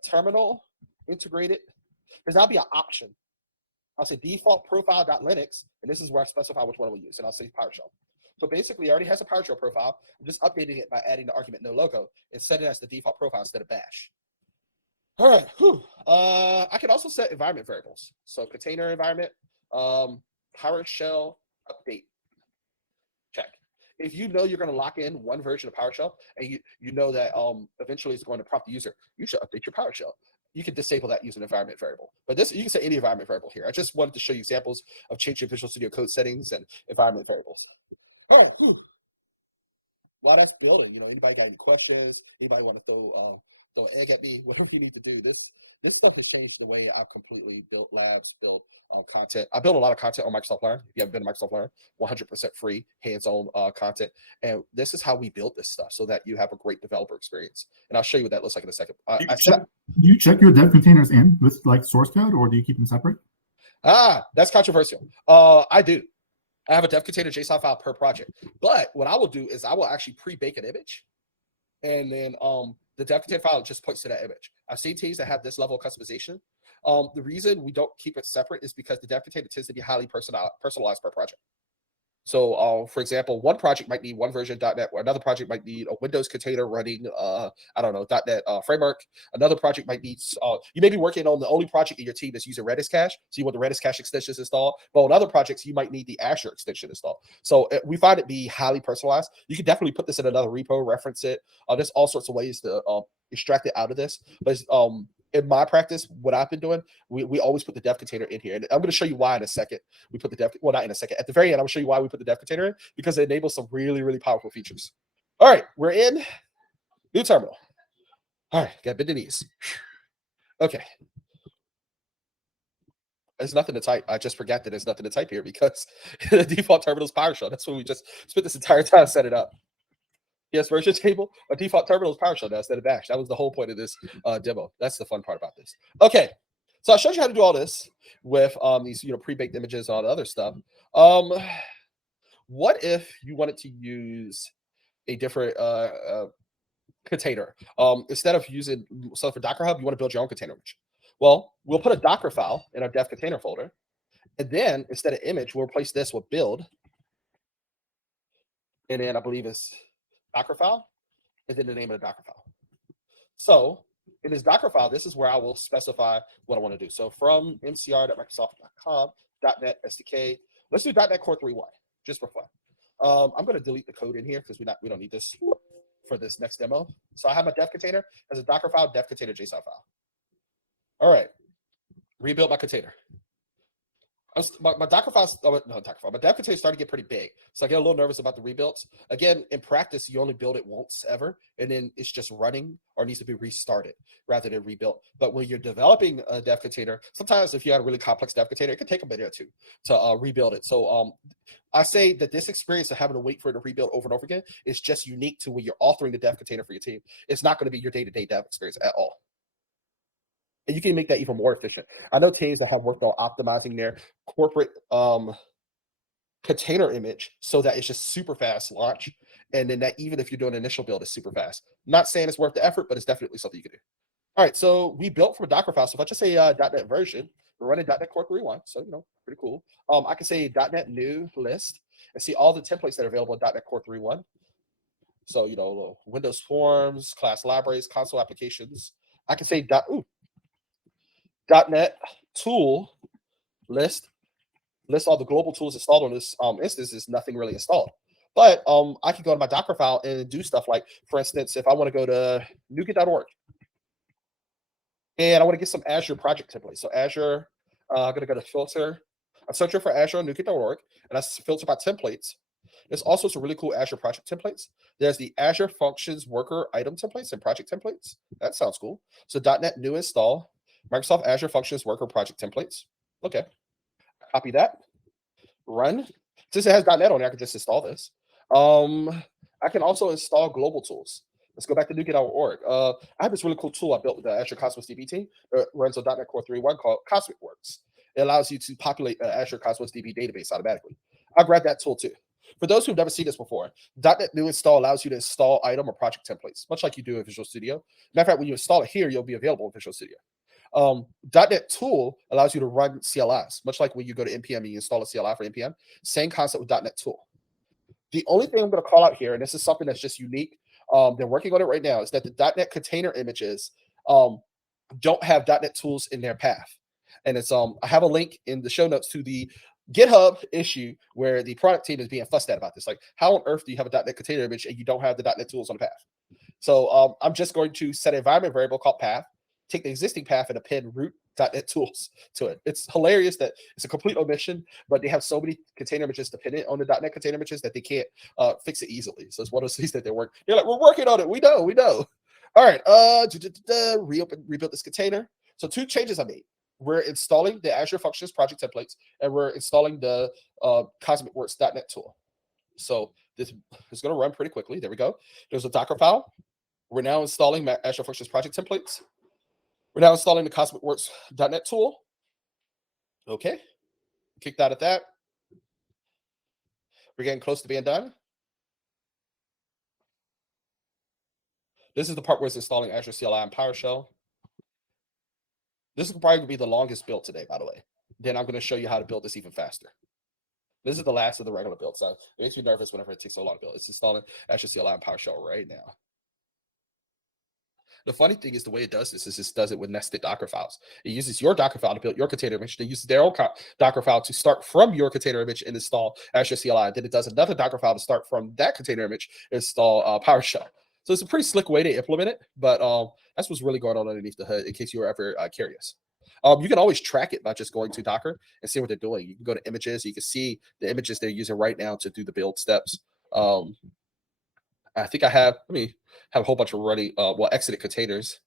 terminal integrated. There's be an option. I'll say default profile.Linux, and this is where I specify which one we'll use, and I'll say PowerShell. So basically, it already has a PowerShell profile. I'm just updating it by adding the argument no logo and setting it as the default profile instead of bash. All right. I can also set environment variables. So container environment, PowerShell update. Check. If you know you're going to lock in one version of PowerShell, and you know that eventually it's going to prompt the user, you should update your PowerShell. you can disable that using environment variable. But this, you can say any environment variable here. I just wanted to show you examples of changing Visual Studio Code settings and environment variables. All right. While that's building, anybody got any questions? Anybody want to throw an egg at me? What do we need to do? This stuff has changed the way I've completely built labs, built content. I build a lot of content on Microsoft Learn. If you haven't been to Microsoft Learn, 100% free, hands-on content. And this is how we build this stuff so that you have a great developer experience. And I'll show you what that looks like in a second. Do you check your dev containers in with like source code, or do you keep them separate? That's controversial. I do. I have a dev container JSON file per project. But what I will do is I will actually pre-bake an image, and then the dev container file just points to that image. I've seen teams that have this level of customization. The reason we don't keep it separate is because the dev container tends to be highly personalized per project. So, for example, one project might need one version of .NET, or another project might need a Windows container running, I don't know, .NET framework. Another project might need, you may be working on the only project in your team that's using Redis cache, so you want the Redis cache extensions installed. But on other projects, you might need the Azure extension installed. So we find it be highly personalized. You can definitely put this in another repo, reference it. There's all sorts of ways to extract it out of this. But in my practice, what I've been doing, we always put the dev container in here. And I'm going to show you why in a second. We put the dev, well, not in a second. At the very end, I'm going to show you why we put the dev container in, because it enables some really, really powerful features. All right, we're in new terminal. All right, got bend the knees. Okay. There's nothing to type. I just forgot that there's nothing to type here because the default terminal is PowerShell. That's what we just spent this entire time setting up. Yes, version table. A default terminal is PowerShell now instead of Bash. That was the whole point of this demo. That's the fun part about this. Okay, so I showed you how to do all this with these pre-baked images and all the other stuff. What if you wanted to use a different container? Instead of using stuff for Docker Hub, you want to build your own container image. Well, we'll put a Docker file in our dev container folder, and then instead of image, we'll replace this with build, and then I believe it's Docker file, and then the name of the Docker file. So in this Docker file, this is where I will specify what I want to do. So from mcr.microsoft.com, .NET SDK, let's do .NET Core 3.1, just for fun. I'm going to delete the code in here because we don't need this for this next demo. So I have my dev container as a Docker file, dev container JSON file. All right, rebuild my container. My Docker file, my dev container started to get pretty big. So I get a little nervous about the rebuilds. Again, in practice, you only build it once ever, and then it's just running or needs to be restarted rather than rebuilt. But when you're developing a dev container, sometimes if you have a really complex dev container, it can take a minute or two to rebuild it. So I say that this experience of having to wait for it to rebuild over and over again is just unique to when you're authoring the dev container for your team. It's not going to be your day-to-day dev experience at all. And you can make that even more efficient. I know teams that have worked on optimizing their corporate container image so that it's just super fast launch. And then that even if you're doing an initial build, it's super fast. I'm not saying it's worth the effort, but it's definitely something you can do. All right, so we built from a Docker file. So if I just say .NET version, we're running .NET Core 3.1, so pretty cool. I can say .NET new list and see all the templates that are available in .NET Core 3.1. So Windows forms, class libraries, console applications. I can say .NET tool list all the global tools installed on this instance. Is nothing really installed, but I can go to my Docker file and do stuff like, for instance, if I want to go to NuGet.org and I want to get some Azure project templates. So Azure, I'm going to go to filter. I'm searching for Azure on NuGet.org, and I filter by templates. There's also some really cool Azure project templates. There's the Azure Functions Worker Item templates and project templates. That sounds cool. So .NET new install. Microsoft Azure Functions Worker Project Templates. Okay. Copy that. Run. Since it has .NET on there, I can just install this. I can also install global tools. Let's go back to NuGet.org. I have this really cool tool I built with the Azure Cosmos DB team. It runs on .NET Core 3.1 called Cosmic Works. It allows you to populate Azure Cosmos DB database automatically. I'll grab that tool too. For those who've never seen this before, .NET New Install allows you to install item or project templates, much like you do in Visual Studio. Matter of fact, when you install it here, you'll be available in Visual Studio. .NET Tool allows you to run CLIs, much like when you go to NPM and you install a CLI for NPM. Same concept with .NET Tool. The only thing I'm going to call out here, and this is something that's just unique, they're working on it right now, is that the .NET container images don't have .NET Tools in their path. And it's I have a link in the show notes to the GitHub issue where the product team is being fussed at about this. Like, how on earth do you have a .NET container image and you don't have the .NET Tools on the path? So I'm just going to set an environment variable called path. take the existing path and append root.net tools to it. It's hilarious that it's a complete omission, but they have so many container images dependent on the .NET container images that they can't fix it easily. So it's one of those things that they're like, we're working on it. We know. All right, rebuild this container. So 2 changes I made. We're installing the Azure Functions project templates, and we're installing the CosmicWorks.NET tool. So this is going to run pretty quickly. There we go. There's a Docker file. We're now installing Azure Functions project templates. We're now installing the CosmicWorks.NET tool. Okay. Kicked out at that. We're getting close to being done. This is the part where it's installing Azure CLI and PowerShell. This is probably going to be the longest build today, by the way. Then I'm going to show you how to build this even faster. This is the last of the regular build. So it makes me nervous whenever it takes so long to build. It's installing Azure CLI and PowerShell right now. The funny thing is the way it does this is it does it with nested Docker files. It uses your Docker file to build your container image. They use their own Docker file to start from your container image and install Azure CLI. Then it does another Docker file to start from that container image and install PowerShell. So it's a pretty slick way to implement it, but that's what's really going on underneath the hood in case you were ever curious. You can always track it by just going to Docker and see what they're doing. You can go to images. You can see the images they're using right now to do the build steps. I think I have, let me have a whole bunch of running, exited containers.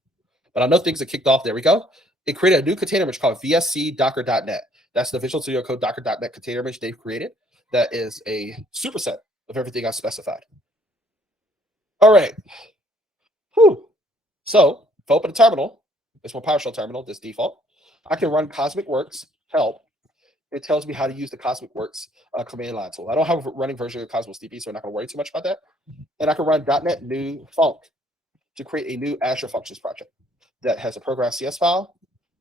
But I know things are kicked off. There we go. It created a new container image called VSC Docker.net. That's the Visual Studio Code Docker.net container image they've created. That is a superset of everything I specified. All right. Whew. So if I open a terminal, this one PowerShell terminal, this default, I can run CosmicWorks help. It tells me how to use the CosmicWorks command line tool. I don't have a running version of Cosmos DB, so I'm not going to worry too much about that. And I can run .NET new func to create a new Azure Functions project that has a program CS file,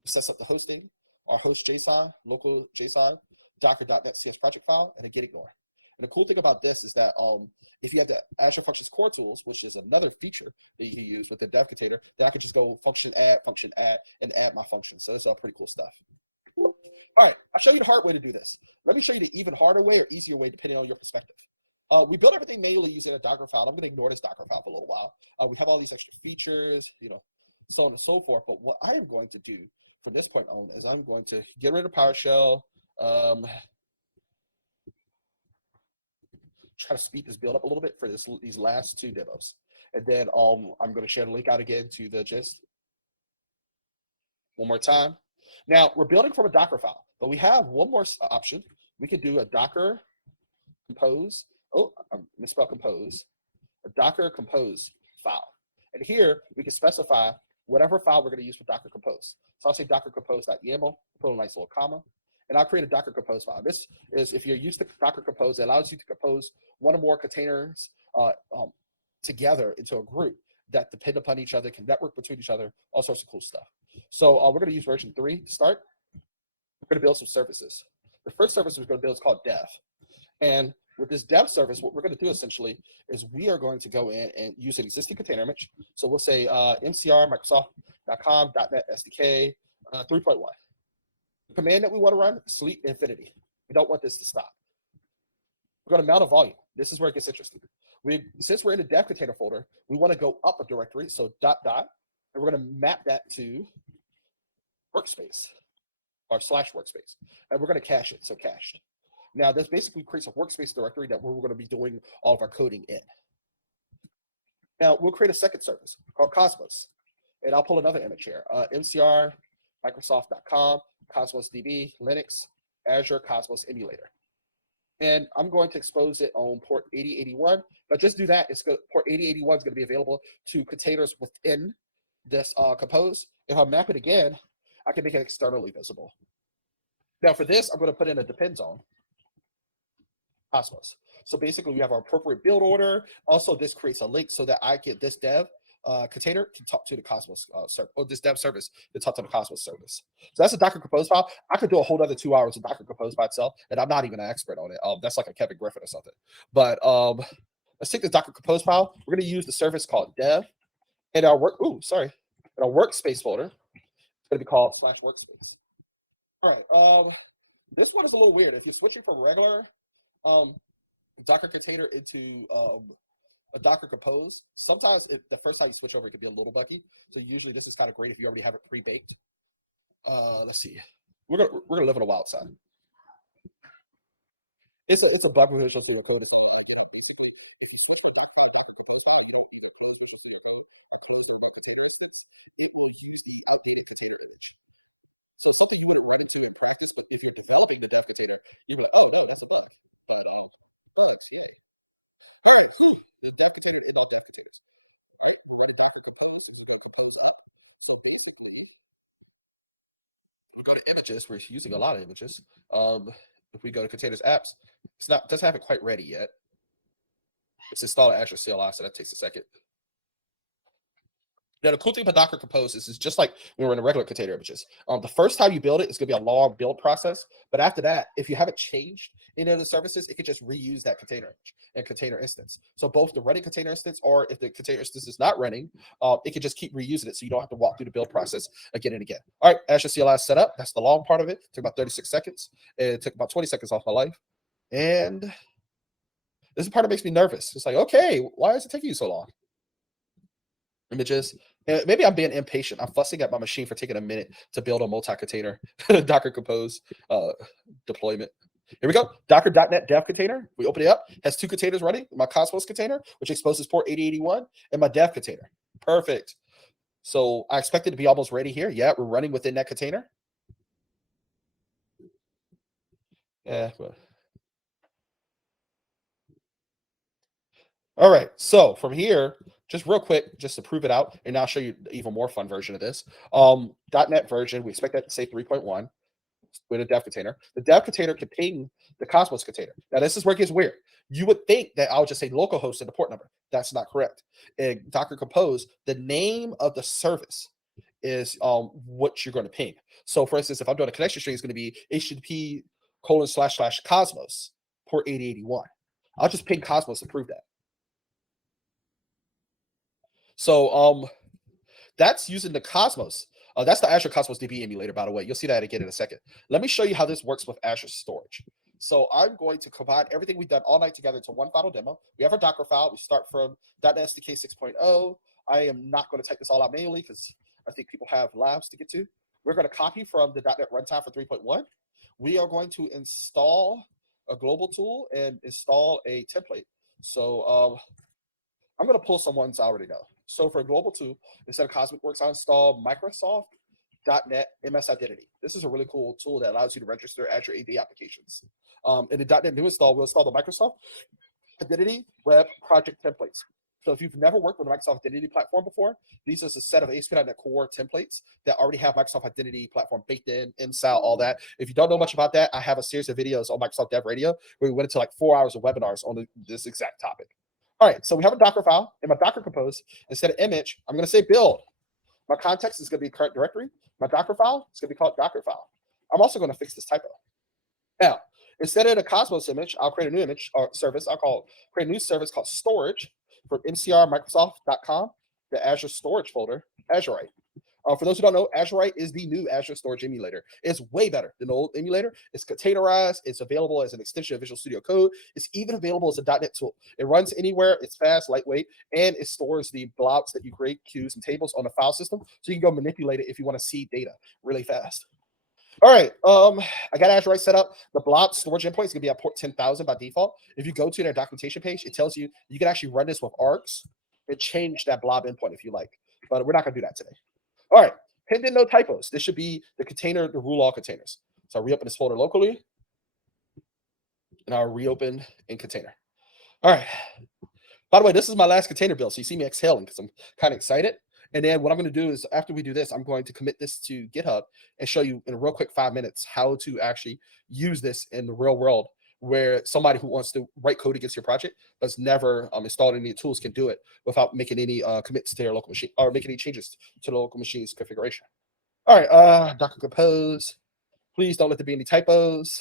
sets up the hosting, our host JSON, local JSON, docker.net CS project file, and a Git Ignore. And the cool thing about this is that if you have the Azure Functions core tools, which is another feature that you can use with the dev container, then I can just go function add, and add my functions. So this is all pretty cool stuff. All right, I'll show you the hard way to do this. Let me show you the even harder way or easier way, depending on your perspective. We built everything manually using a Docker file. I'm going to ignore this Docker file for a little while. We have all these extra features, so on and so forth. But what I am going to do from this point on is I'm going to get rid of PowerShell, try to speed this build up a little bit for these last 2 demos. And then I'm going to share the link out again to the gist one more time. Now, we're building from a Docker file, but we have one more option. We could do a Docker compose. Oh, I misspelled compose. A Docker compose file. And here, we can specify whatever file we're going to use for Docker compose. So I'll say docker compose.yaml, put a nice little comma, and I'll create a Docker compose file. This is, if you're used to Docker compose, it allows you to compose one or more containers together into a group that depend upon each other, can network between each other, all sorts of cool stuff. So we're going to use version 3 to start. We're going to build some services. The first service we're going to build is called dev. And with this dev service, what we're going to do essentially is we are going to go in and use an existing container image. So we'll say mcr microsoft.com .NET SDK 3.1. The command that we want to run, sleep infinity. We don't want this to stop. We're going to mount a volume. This is where it gets interesting. Since we're in the dev container folder, we want to go up a directory, so .. and we're going to map that to workspace or /workspace, and we're going to cache it, so cached. Now, this basically creates a workspace directory that we're going to be doing all of our coding in. Now, we'll create a second service called Cosmos, and I'll pull another image here. mcr microsoft.com Cosmos DB Linux Azure Cosmos emulator. And I'm going to expose it on port 8081. But just do that. Port 8081 is going to be available to containers within this compose. If I map it again, I can make it externally visible. Now for this, I'm going to put in a depends on Cosmos. So basically, we have our appropriate build order. Also, this creates a link so that I get this dev container can talk to the Cosmos server, or this dev service to talk to the Cosmos service. So that's a Docker Compose file. I could do a whole other 2 hours of Docker Compose by itself, and I'm not even an expert on it. That's like a Kevin Griffin or something. But let's take the Docker Compose file. We're going to use the service called dev, and our workspace folder. It's going to be called /workspace. All right. This one is a little weird. If you're switching from regular Docker container into a Docker Compose, sometimes the first time you switch over, it could be a little buggy. So usually this is kind of great if you already have it pre-baked. Let's see. We're gonna live in a wild side. It's a bug with Visual Studio Code. Images, we're using a lot of images. If we go to containers apps, doesn't have it quite ready yet. It's installed Azure CLI, so that takes a second. Now, the cool thing about Docker Compose is just like when we're in a regular container images. The first time you build it, it's going to be a long build process. But after that, if you haven't changed any of the services, it can just reuse that container and container instance. So both the running container instance, or if the container instance is not running, it can just keep reusing it, so you don't have to walk through the build process again and again. All right, Azure CLI is set up. That's the long part of it. It took about 36 seconds. It took about 20 seconds off my life. And this is the part that makes me nervous. It's like, okay, why is it taking you so long? Images. Maybe I'm being impatient. I'm fussing at my machine for taking a minute to build a multi-container Docker Compose deployment. Here we go. Docker.NET dev container. We open it up. Has two containers running. My Cosmos container, which exposes port 8081, and my dev container. Perfect. So I expect it to be almost ready here. Yeah, we're running within that container. Yeah. All right. So from here, just real quick, just to prove it out, and I'll show you the even more fun version of this. .NET version, we expect that to say 3.1 with a dev container. The dev container can ping the Cosmos container. Now, this is where it gets weird. You would think that I'll just say localhost and the port number. That's not correct. In Docker Compose, the name of the service is what you're going to ping. So, for instance, if I'm doing a connection string, it's going to be HTTP://Cosmos port 8081. I'll just ping Cosmos to prove that. So that's using the Cosmos. That's the Azure Cosmos DB emulator, by the way. You'll see that again in a second. Let me show you how this works with Azure Storage. So I'm going to combine everything we've done all night together into one final demo. We have our Docker file. We start from .NET SDK 6.0. I am not going to type this all out manually because I think people have labs to get to. We're going to copy from the .NET runtime for 3.1. We are going to install a global tool and install a template. So I'm going to pull some ones I already know. So for global 2, instead of Cosmic Works, I install Microsoft.NET MS Identity. This is a really cool tool that allows you to register Azure AD applications. In the .NET new install, we'll install the Microsoft Identity Web Project Templates. So if you've never worked with a Microsoft Identity platform before, these are a set of ASP.NET Core templates that already have Microsoft Identity platform baked in, inside, all that. If you don't know much about that, I have a series of videos on Microsoft Dev Radio where we went into like 4 hours of webinars on this exact topic. All right, so we have a Docker file. In my Docker Compose, instead of image, I'm going to say build. My context is going to be current directory. My Docker file is going to be called Docker file. I'm also going to fix this typo. Now, instead of the Cosmos image, I'll create a new image or service. Create a new service called storage from mcrmicrosoft.com, the Azure storage folder, Azurite. For those who don't know, Azurite is the new Azure storage emulator. It's way better than the old emulator. It's containerized. It's available as an extension of Visual Studio Code. It's even available as a .NET tool. It runs anywhere. It's fast, lightweight, and it stores the blobs that you create, queues, and tables on the file system, so you can go manipulate it if you want to see data really fast. All right, I got Azurite set up. The blob storage endpoint is going to be at port 10,000 by default. If you go to their documentation page, it tells you you can actually run this with args and change that blob endpoint if you like, but we're not going to do that today. All right, pinned in no typos. This should be the container, the rule all containers. So I'll reopen this folder locally, and I'll reopen in container. All right. By the way, this is my last container build, so you see me exhaling because I'm kind of excited. And then what I'm going to do is after we do this, I'm going to commit this to GitHub and show you in a real quick 5 minutes how to actually use this in the real world, where somebody who wants to write code against your project that's never installed any tools can do it without making any commits to their local machine or making any changes to the local machine's configuration. All right, Docker Compose. Please don't let there be any typos.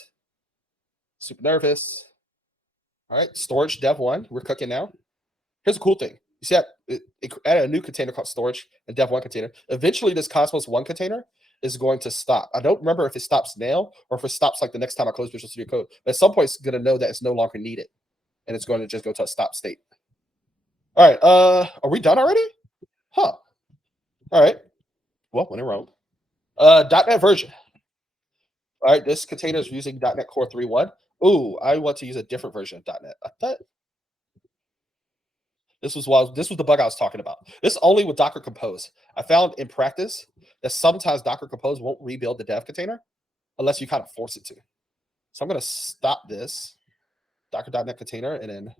Super nervous. All right, storage dev 1. We're cooking now. Here's a cool thing. You see that it added a new container called storage and dev 1 container. Eventually, this Cosmos 1 container is going to stop. I don't remember if it stops now or if it stops like the next time I close Visual Studio Code. But at some point, it's going to know that it's no longer needed, and it's going to just go to a stop state. All right. Are we done already? Huh. All right. Well, when in Rome. .NET version. All right. This container is using .NET Core 3.1. Ooh, I want to use a different version of .NET. I thought this was the bug I was talking about. This only with Docker Compose. I found in practice that sometimes Docker Compose won't rebuild the dev container unless you kind of force it to. So I'm going to stop this Docker.NET container and then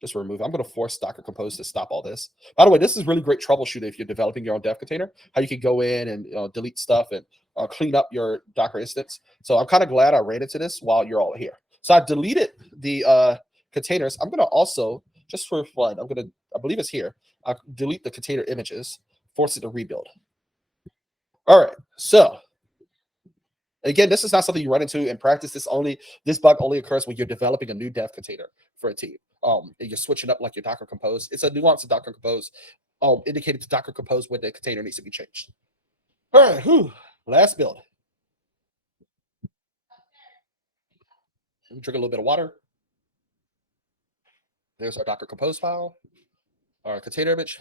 just remove it. I'm going to force Docker Compose to stop all this. By the way, this is really great troubleshooting if you're developing your own dev container, how you can go in and delete stuff and clean up your Docker instance. So I'm kind of glad I ran into this while you're all here. So I deleted the containers. I'm going to also, just for fun, I believe it's here. I'll delete the container images, force it to rebuild. All right. So again, this is not something you run into in practice. This bug only occurs when you're developing a new dev container for a team. And you're switching up like your Docker Compose. It's a nuance of Docker Compose, indicated to Docker Compose when the container needs to be changed. All right, last build. Let me drink a little bit of water. There's our Docker Compose file, our container image.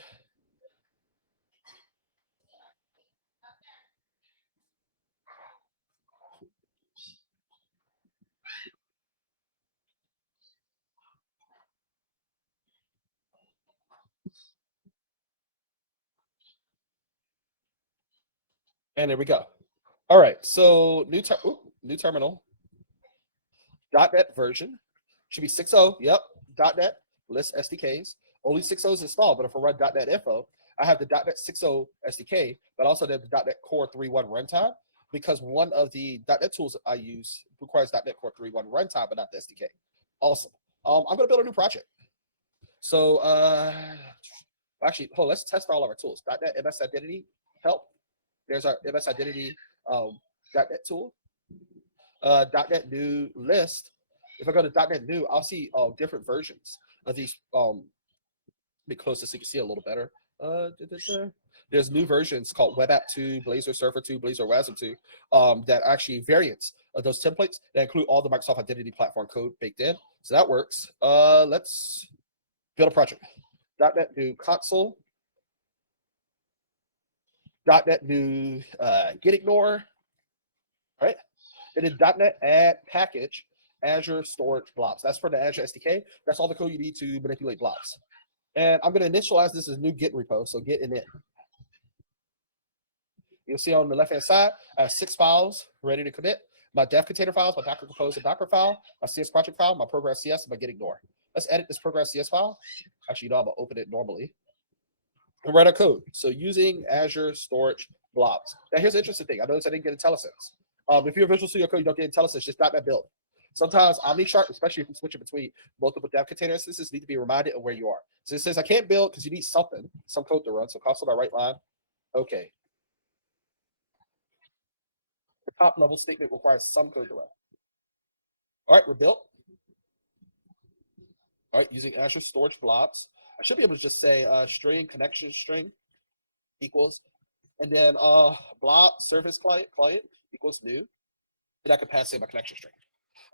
And there we go. All right, so new terminal. .NET version should be 6.0. Yep, .NET list SDKs. Only 6.0 is installed, but if I run .NET info, I have the .NET 6.0 SDK, but also the .NET Core 3.1 runtime, because one of the .NET tools I use requires .NET Core 3.1 runtime, but not the SDK. Awesome. I'm going to build a new project. So actually, let's test all of our tools. .NET MS Identity help. There's our MS Identity .NET tool. .NET new list. If I go to .NET new, I'll see different versions of these. Be closer so you can see a little better. There's new versions called Web App 2, Blazor Server 2, Blazor WASM 2, that actually variants of those templates that include all the Microsoft Identity Platform code baked in. So that works. Let's build a project. .NET new console. .NET new Git Ignore. All right. And then .NET add package Azure storage blobs. That's for the Azure SDK. That's all the code you need to manipulate blobs. And I'm going to initialize this as new Git repo. So Git init. You'll see on the left-hand side, I have 6 files ready to commit. My dev container files, my Docker Compose and Docker file, my CS project file, my program CS, and my Git Ignore. Let's edit this program CS file. Actually, I'm going to open it normally and write our code. So using Azure storage blobs. Now, here's the interesting thing. I noticed I didn't get Intellisense. If you're a Visual Studio Code, you don't get Intellisense, just .NET build. Sometimes OmniChart, especially if you switch it between multiple dev container instances, need to be reminded of where you are. So it says I can't build because you need some code to run. So console by right line. Okay. The top level statement requires some code to run. All right, we're built. All right, using Azure storage blobs. I should be able to just say string connection string equals, and then blob service client equals new. And I can pass in my connection string.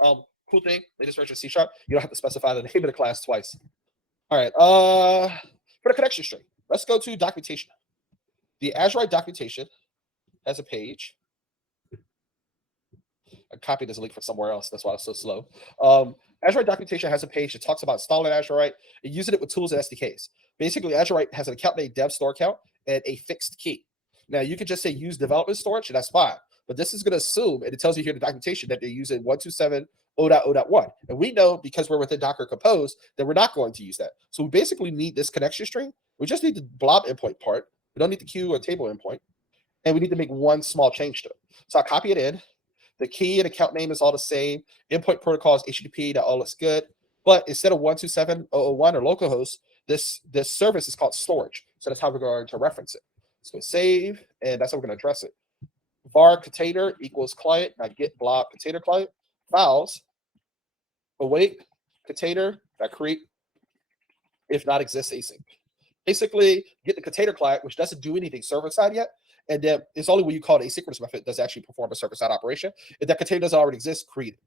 Cool thing, latest version of C#, you don't have to specify the name of the class twice. All right, for the connection string, let's go to documentation. The Azure documentation has a page. I copied this link from somewhere else. That's why it's so slow. Azure documentation has a page that talks about installing Azure and using it with tools and SDKs. Basically, Azure has an account named dev store account and a fixed key. Now, you could just say use development storage, and that's fine. But this is going to assume, and it tells you here in the documentation, that they're using 127.0.0.1. And we know, because we're within Docker Compose, that we're not going to use that. So we basically need this connection string. We just need the blob endpoint part. We don't need the queue or table endpoint. And we need to make one small change to it. So I copy it in. The key and account name is all the same. Endpoint protocol is HTTP. That all looks good. But instead of 127.0.0.1 or localhost, this service is called storage. So that's how we're going to reference it. So save, and that's how we're going to address it. Var container equals client, not get blob container client. Files, await container, that create, if not exists async. Basically, get the container client, which doesn't do anything server side yet. And then it's only when you call it asynchronous method does actually perform a server side operation. If that container doesn't already exist, create it.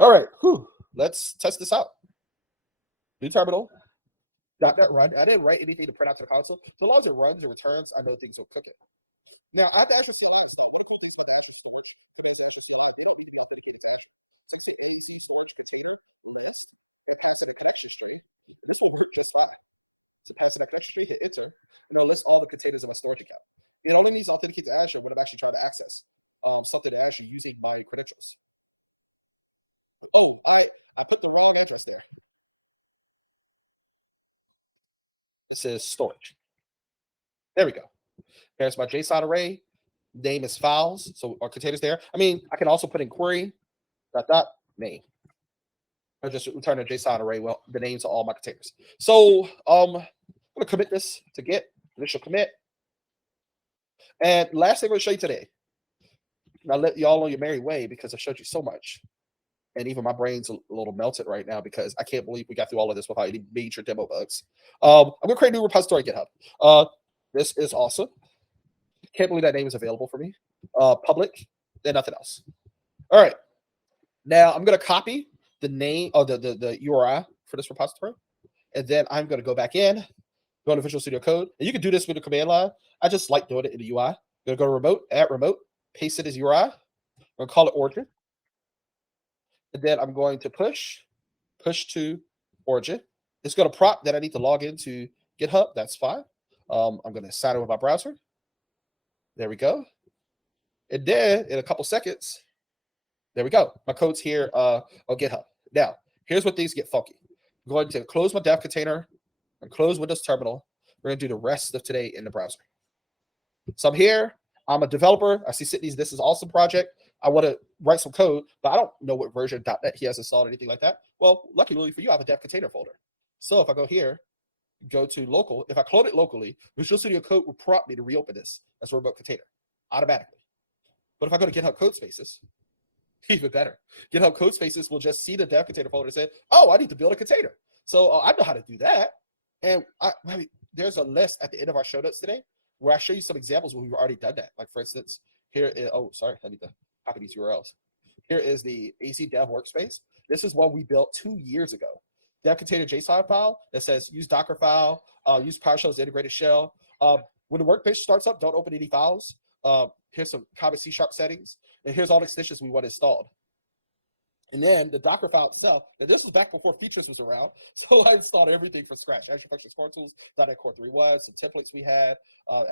All right, let's test this out. New terminal. .NET run. I didn't write anything to print out to the console. So long as it runs and returns, I know things will cook it. Now, I have to Azure Cli stuff. One cool thing about Azure Cli, you know, Azure Cli, we don't need to authenticate to that. Since the AZ storage container, we're passing a GitHub container. It's not just that. To pass a registry, it's a, list all the containers in the storage account. The only reason I'm thinking Azure, we're actually trying to access something to Azure using my credentials. Oh, I put the wrong address there. It says storage. There we go. There's my JSON array. Name is files. So our containers there. I mean, I can also put in query name. I just return a JSON array. Well, the names of all my containers. So I'm gonna commit this to Git, initial commit. And last thing I'm gonna show you today. And I'll let y'all on your merry way because I showed you so much. And even my brain's a little melted right now because I can't believe we got through all of this without any major demo bugs. I'm gonna create a new repository at GitHub. This is awesome. Can't believe that name is available for me. Public, and nothing else. All right. Now I'm gonna copy the name of the URI for this repository, and then I'm gonna go back in, go to Visual Studio Code, and you can do this with the command line. I just like doing it in the UI. I'm gonna go to remote, add remote, paste it as URI. I'm gonna call it origin. And then I'm going to push to origin. It's going to prompt that I need to log into GitHub. That's fine. I'm going to sign in with my browser. There we go. And then in a couple seconds, there we go. My code's here on GitHub. Now, here's where things get funky. I'm going to close my dev container and close Windows Terminal. We're going to do the rest of today in the browser. So I'm here. I'm a developer. I see Sidney's This Is Awesome project. I want to write some code, but I don't know what version of .NET he has installed or anything like that. Well, luckily for you, I have a dev container folder. So if I go here, go to local, if I clone it locally, Visual Studio Code will prompt me to reopen this as a remote container automatically. But if I go to GitHub Codespaces, even better. GitHub Codespaces will just see the dev container folder and say, oh, I need to build a container. So I know how to do that. And there's a list at the end of our show notes today where I show you some examples where we've already done that. Like for instance, here is, I need to copy these URLs. Here is the AZ Dev Workspace. This is what we built 2 years ago. Dev container JSON file that says use Docker file, use PowerShell's integrated shell. When the workbench starts up, don't open any files. Here's some common C# settings, and here's all the extensions we want installed. And then the Docker file itself, and this was back before features was around, so I installed everything from scratch. Azure Functions Core Tools, .NET Core 3.1, some templates we had,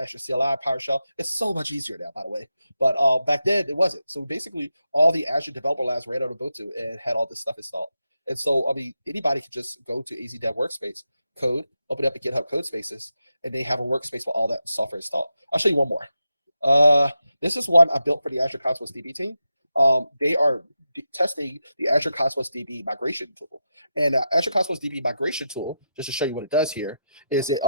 Azure CLI, PowerShell. It's so much easier now, by the way. But back then, it wasn't. So basically, all the Azure developer labs ran on Ubuntu and had all this stuff installed. And so, I mean, anybody could just go to AZ Dev Workspace, code, open up a GitHub Codespaces, and they have a workspace with all that software installed. I'll show you one more. This is one I built for the Azure Cosmos DB team. They are testing the Azure Cosmos DB migration tool. And Azure Cosmos DB migration tool, just to show you what it does here, is it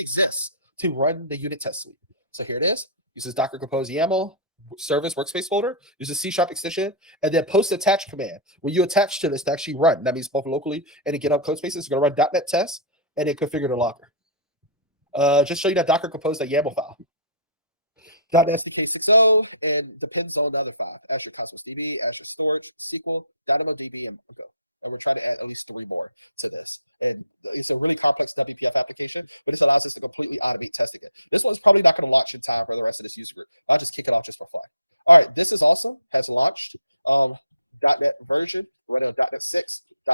exists to run the unit test suite. So here it is. Uses Docker Compose YAML service workspace folder, uses C# extension, and then post attach command. When you attach to this to actually run, that means both locally and in GitHub Codespaces, it's going to run .NET test and then configure the locker. Just show you that Docker Compose that YAML file. .NET 3.6.0 and depends on the other file. Azure Cosmos DB, Azure Storage, SQL, DynamoDB, and Go. And we're trying to add at least 3 more to this. And it's a really complex WPF application, but it allows us to completely automate testing it. This one's probably not going to launch in time for the rest of this user group. I'll just kick it off just for fun. All right, this is awesome. Has launched. .NET version, we're running a .NET 6,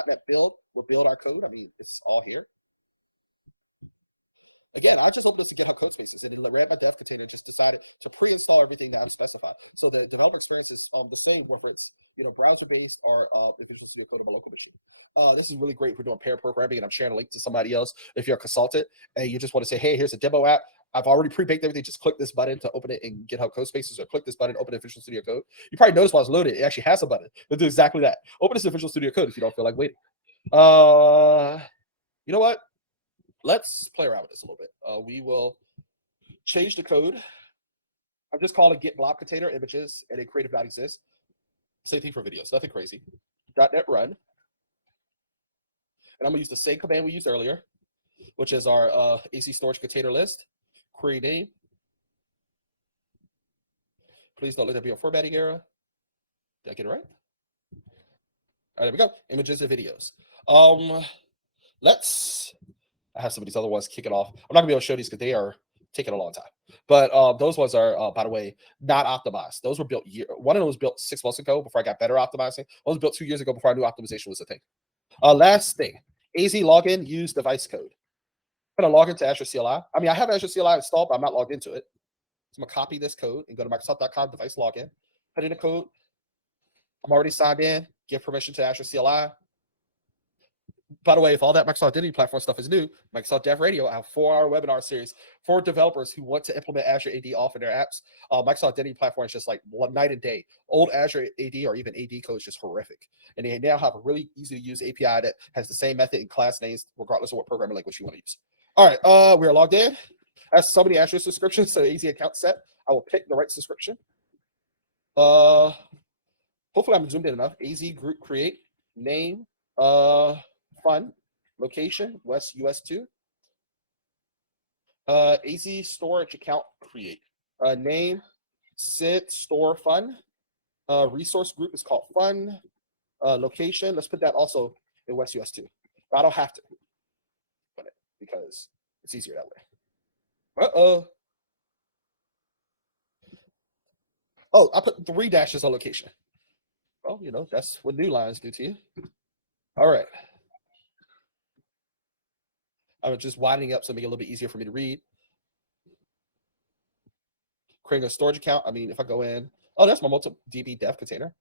.NET build. We'll build our code. I mean, it's all here. Again, I just built this to GitHub Codespaces, and I ran my dev container and just decided to pre-install everything that I specified. So the developer experience is the same, whether it's browser-based or the Visual Studio Code on my local machine. This is really great for doing pair programming, and I'm sharing a link to somebody else. If you're a consultant and you just want to say, hey, here's a demo app. I've already pre-baked everything. Just click this button to open it in GitHub Codespaces, or click this button to open it in Visual Studio Code. You probably noticed while I was loading, it actually has a button to do exactly that. Open this in Visual Studio Code if you don't feel like waiting. You know what? Let's play around with this a little bit. We will change the code. I'm just calling git blob container images and a creative.exist. Same thing for videos, nothing crazy. .NET run. And I'm gonna use the same command we used earlier, which is our AC storage container list, query name. Please don't let there be a formatting error. Did I get it right? All right, there we go. Images and videos. I have some of these other ones kick it off. I'm not gonna be able to show these because they are taking a long time. But those ones are, by the way, not optimized. Those were built one of them was built 6 months ago before I got better optimizing. One was built 2 years ago before I knew optimization was a thing. Last thing, AZ login, use device code. I'm gonna log into Azure CLI. I mean, I have Azure CLI installed, but I'm not logged into it. So I'm gonna copy this code and go to Microsoft.com device login, put in the code. I'm already signed in, give permission to Azure CLI. By the way, if all that Microsoft Identity Platform stuff is new, Microsoft Dev Radio, I have a 4-hour webinar series for developers who want to implement Azure AD off in their apps. Microsoft Identity Platform is just like night and day. Old Azure AD or even AD code is just horrific. And they now have a really easy to use API that has the same method and class names, regardless of what programming language you want to use. All right, we are logged in. I have so many Azure subscriptions, so easy account set. I will pick the right subscription. Hopefully I'm zoomed in enough. AZ group create, name, fun, location, West US 2. AZ storage account create. Name, Sid store fun. Resource group is called fun. Location, let's put that also in West US 2. But I don't have to put it because it's easier that way. Oh, I put 3 dashes on location. Well, you know, that's what new lines do to you. All right. I'm just widening up so make it a little bit easier for me to read. Creating a storage account. I mean, if I go in, oh, that's my multi-DB dev container.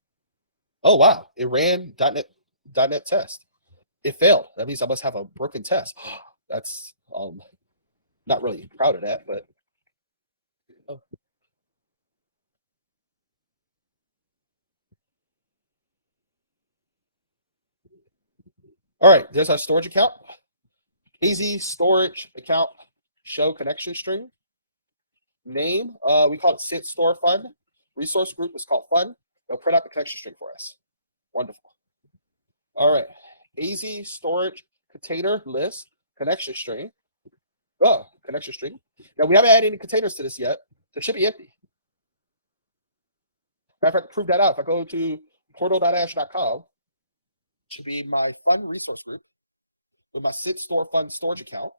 Oh, wow. It ran .NET test. It failed. That means I must have a broken test. That's not really proud of that, but oh. All right, there's our storage account. AZ storage account show connection string. Name, we call it Sid store fun. Resource group is called fun. They'll print out the connection string for us. Wonderful. All right, AZ storage container list connection string. Oh, connection string. Now we haven't added any containers to this yet, so it should be empty. Matter of fact, prove that out. If I go to portal.azure.com, it should be my fun resource group with my Sid store fun storage account.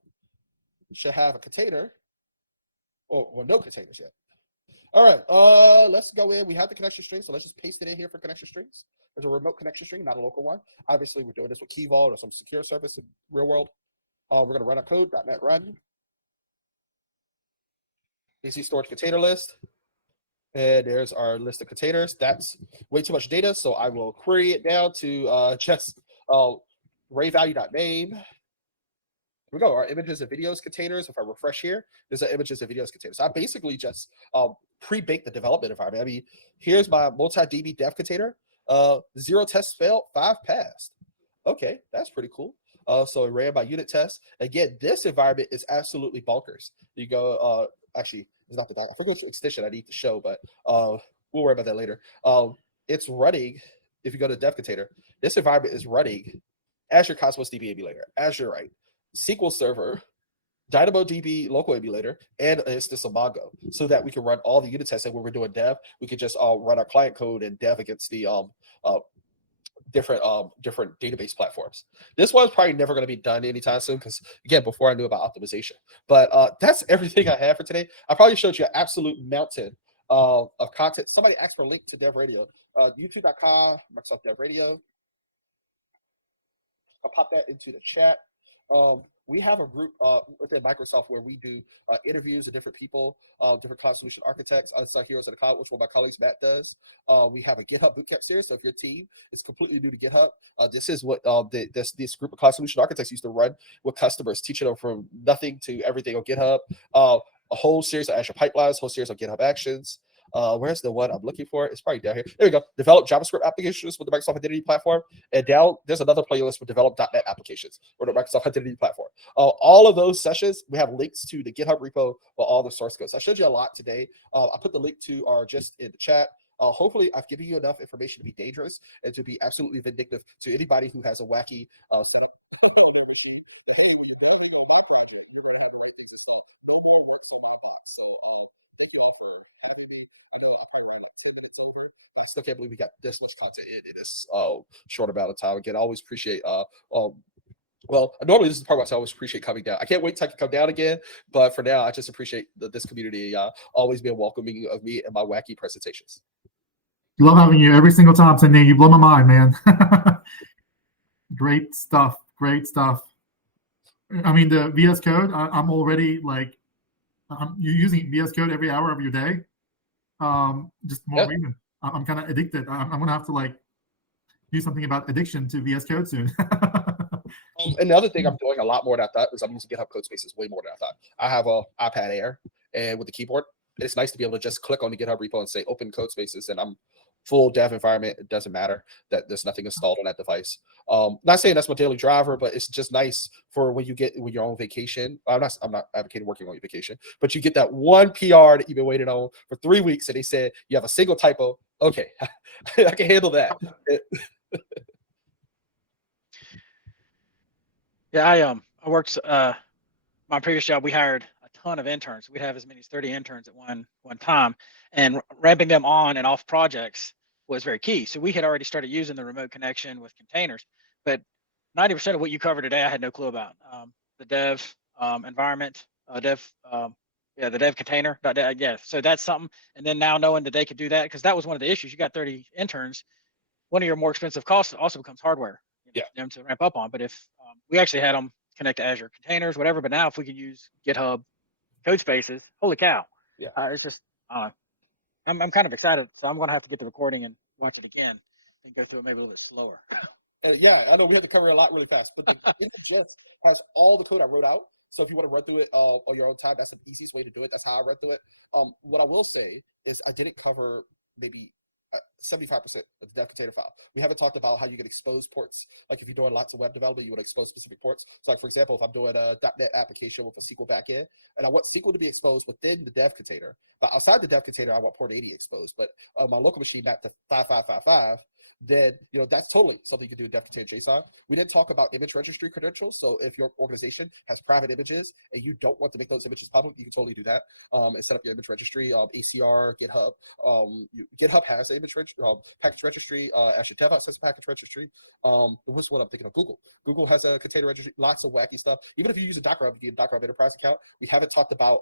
It should have a container. Oh, well, no containers yet. All right, let's go in. We have the connection string, so let's just paste it in here for connection strings. There's a remote connection string, not a local one. Obviously, we're doing this with Key Vault or some secure service in real world. We're going to run our code, .NET run. AC storage container list. And there's our list of containers. That's way too much data, so I will query it down to just array value.name. Here we go. Our images and videos containers. If I refresh here, there's an images and videos container. So I basically just pre-bake the development environment. I mean, here's my multi-DB dev container. 0 tests failed, 5 passed. Okay, that's pretty cool. So it ran by unit tests. Again, this environment is absolutely bonkers. You go, actually, it's not the I forget the extension I need to show, but we'll worry about that later. It's running, if you go to dev container, this environment is running Azure Cosmos DB emulator, Azure Write, SQL Server, DynamoDB local emulator, and an instance of Mongo, so that we can run all the unit tests. And when we're doing dev, we can just run our client code and dev against the different database platforms. This one's probably never going to be done anytime soon because, again, before I knew about optimization. But that's everything I have for today. I probably showed you an absolute mountain of content. Somebody asked for a link to Dev Radio. YouTube.com, Microsoft Dev Radio. I'll pop that into the chat. We have a group within Microsoft where we do interviews of different people, different cloud solution architects, unsung heroes of the cloud, which one of my colleagues, Matt, does. We have a GitHub Bootcamp series. So if your team is completely new to GitHub, this is what this group of cloud solution architects used to run with customers, teaching them from nothing to everything on GitHub. A whole series of Azure pipelines, whole series of GitHub actions. Where's the one I'm looking for? It's probably down here. There we go. Develop JavaScript applications with the Microsoft Identity Platform. And down, there's another playlist with develop .NET applications for the Microsoft Identity Platform. All of those sessions, we have links to the GitHub repo or all the source code. So I showed you a lot today. I put the link to our gist in the chat. Hopefully, I've given you enough information to be dangerous and to be absolutely vindictive to anybody who has a wacky. So thank you all for having me. I know I probably ran like 10 minutes over. I still can't believe we got this much content in this short amount of time. Again, I always appreciate well, normally this is the part where I always appreciate coming down. I can't wait till I can come down again, but for now, I just appreciate this community always being welcoming of me and my wacky presentations. Love having you every single time, Sidney. You blow my mind, man. Great stuff. Great stuff. I mean, the VS Code, I'm already like, you're using VS Code every hour of your day. Just more reason. I'm kind of addicted. I'm going to have to like do something about addiction to VS Code soon. And the other thing I'm doing a lot more than I thought is I'm using GitHub Codespaces way more than I thought. I have a iPad Air, and with the keyboard, it's nice to be able to just click on the GitHub repo and say open Codespaces, and I'm full dev environment. It doesn't matter that there's nothing installed on that device. Not saying that's my daily driver, but it's just nice for when you're on vacation. I'm not advocating working on your vacation, but you get that one PR that you've been waiting on for 3 weeks, and they said you have a single typo. Okay, I can handle that. Yeah, I worked my previous job. We hired a ton of interns. We'd have as many as 30 interns at one time, and ramping them on and off projects was very key. So we had already started using the remote connection with containers, but 90% of what you covered today, I had no clue about. The dev environment, the dev container. Yeah, so that's something. And then now knowing that they could do that, because that was one of the issues. You got 30 interns. One of your more expensive costs also becomes hardware. For them to ramp up on. But if we actually had them connect to Azure containers, whatever, but now if we could use GitHub Codespaces, holy cow. It's just, I'm kind of excited. So I'm going to have to get the recording and watch it again and go through it maybe a little bit slower. Yeah, I know we had to cover a lot really fast, but the Intellisense has all the code I wrote out. So if you want to run through it on your own time, that's the easiest way to do it. That's how I run through it. What I will say is I didn't cover maybe 75% of the dev container file. We haven't talked about how you can expose ports. Like if you're doing lots of web development, you would expose specific ports. So like for example, if I'm doing a .NET application with a SQL backend, and I want SQL to be exposed within the dev container, but outside the dev container, I want port 80 exposed. But my local machine mapped to 5555, then that's totally something you can do in dev container JSON. We didn't talk about image registry credentials. So if your organization has private images and you don't want to make those images public, you can totally do that and set up your image registry. ACR, GitHub. GitHub has an image package registry. Azure DevOps has a package registry. What's what I'm thinking of? Google. Google has a container registry. Lots of wacky stuff. Even if you use a Docker Hub, you get a Docker Hub Enterprise account. We haven't talked about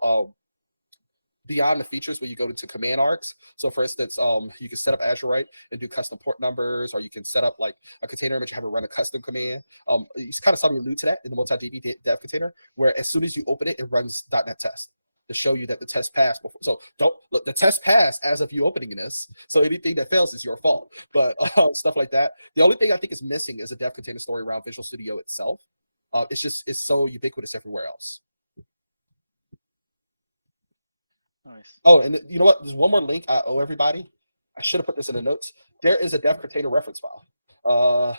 beyond the features where you go into command arcs. So for instance, you can set up Azure right and do custom port numbers, or you can set up like a container image and have it run a custom command. You kind of saw me allude to that in the multi-DB dev container, where as soon as you open it, it runs .NET test to show you that the test passed before. So don't look, the test passed as of you opening this. So anything that fails is your fault. But stuff like that. The only thing I think is missing is a dev container story around Visual Studio itself. It's so ubiquitous everywhere else. Nice. Oh, and you know what? There's one more link I owe everybody. I should have put this in the notes. There is a dev container reference file.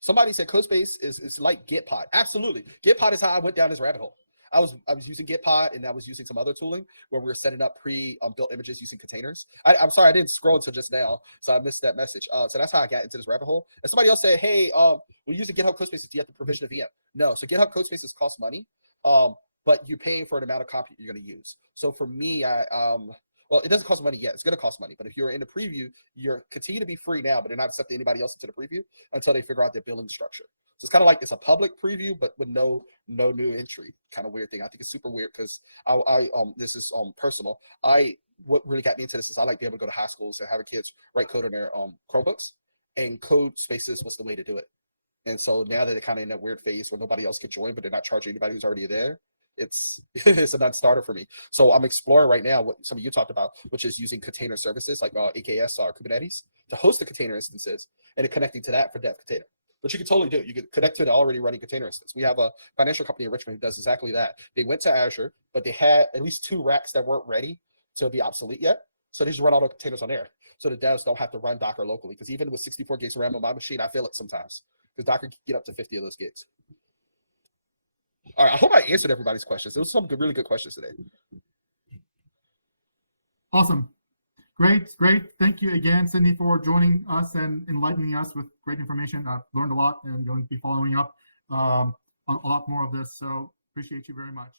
Somebody said Codespace is like Gitpod. Absolutely. Gitpod is how I went down this rabbit hole. I was using Gitpod, and I was using some other tooling where we were setting up pre-built images using containers. I'm sorry, I didn't scroll until just now, so I missed that message. So that's how I got into this rabbit hole. And somebody else said, hey, we're using GitHub Codespaces. Do you have to provision a VM? No. So GitHub Codespaces cost money. But you're paying for an amount of compute you're going to use. So for me, well, it doesn't cost money yet. It's going to cost money. But if you're in the preview, you're continue to be free now, but they're not accepting anybody else into the preview until they figure out their billing structure. So it's kind of like it's a public preview, but with no new entry. Kind of weird thing. I think it's super weird because this is personal. What really got me into this is I like to be able to go to high schools and have kids write code on their Chromebooks, and Codespaces was the way to do it. And so now that they're kind of in that weird phase where nobody else can join, but they're not charging anybody who's already there. It's a non-starter for me. So I'm exploring right now what some of you talked about, which is using container services like AKS or Kubernetes to host the container instances and then connecting to that for dev container. Which you can totally do. You can connect to an already running container instance. We have a financial company in Richmond who does exactly that. They went to Azure, but they had at least 2 racks that weren't ready to be obsolete yet. So they just run all the containers on there. So the devs don't have to run Docker locally. Because even with 64 gigs of RAM on my machine, I feel it sometimes. Because Docker can get up to 50 of those gigs. All right, I hope I answered everybody's questions. There was some really good questions today. Awesome. Great. Thank you again, Sidney, for joining us and enlightening us with great information. I've learned a lot and going to be following up on a lot more of this. So appreciate you very much.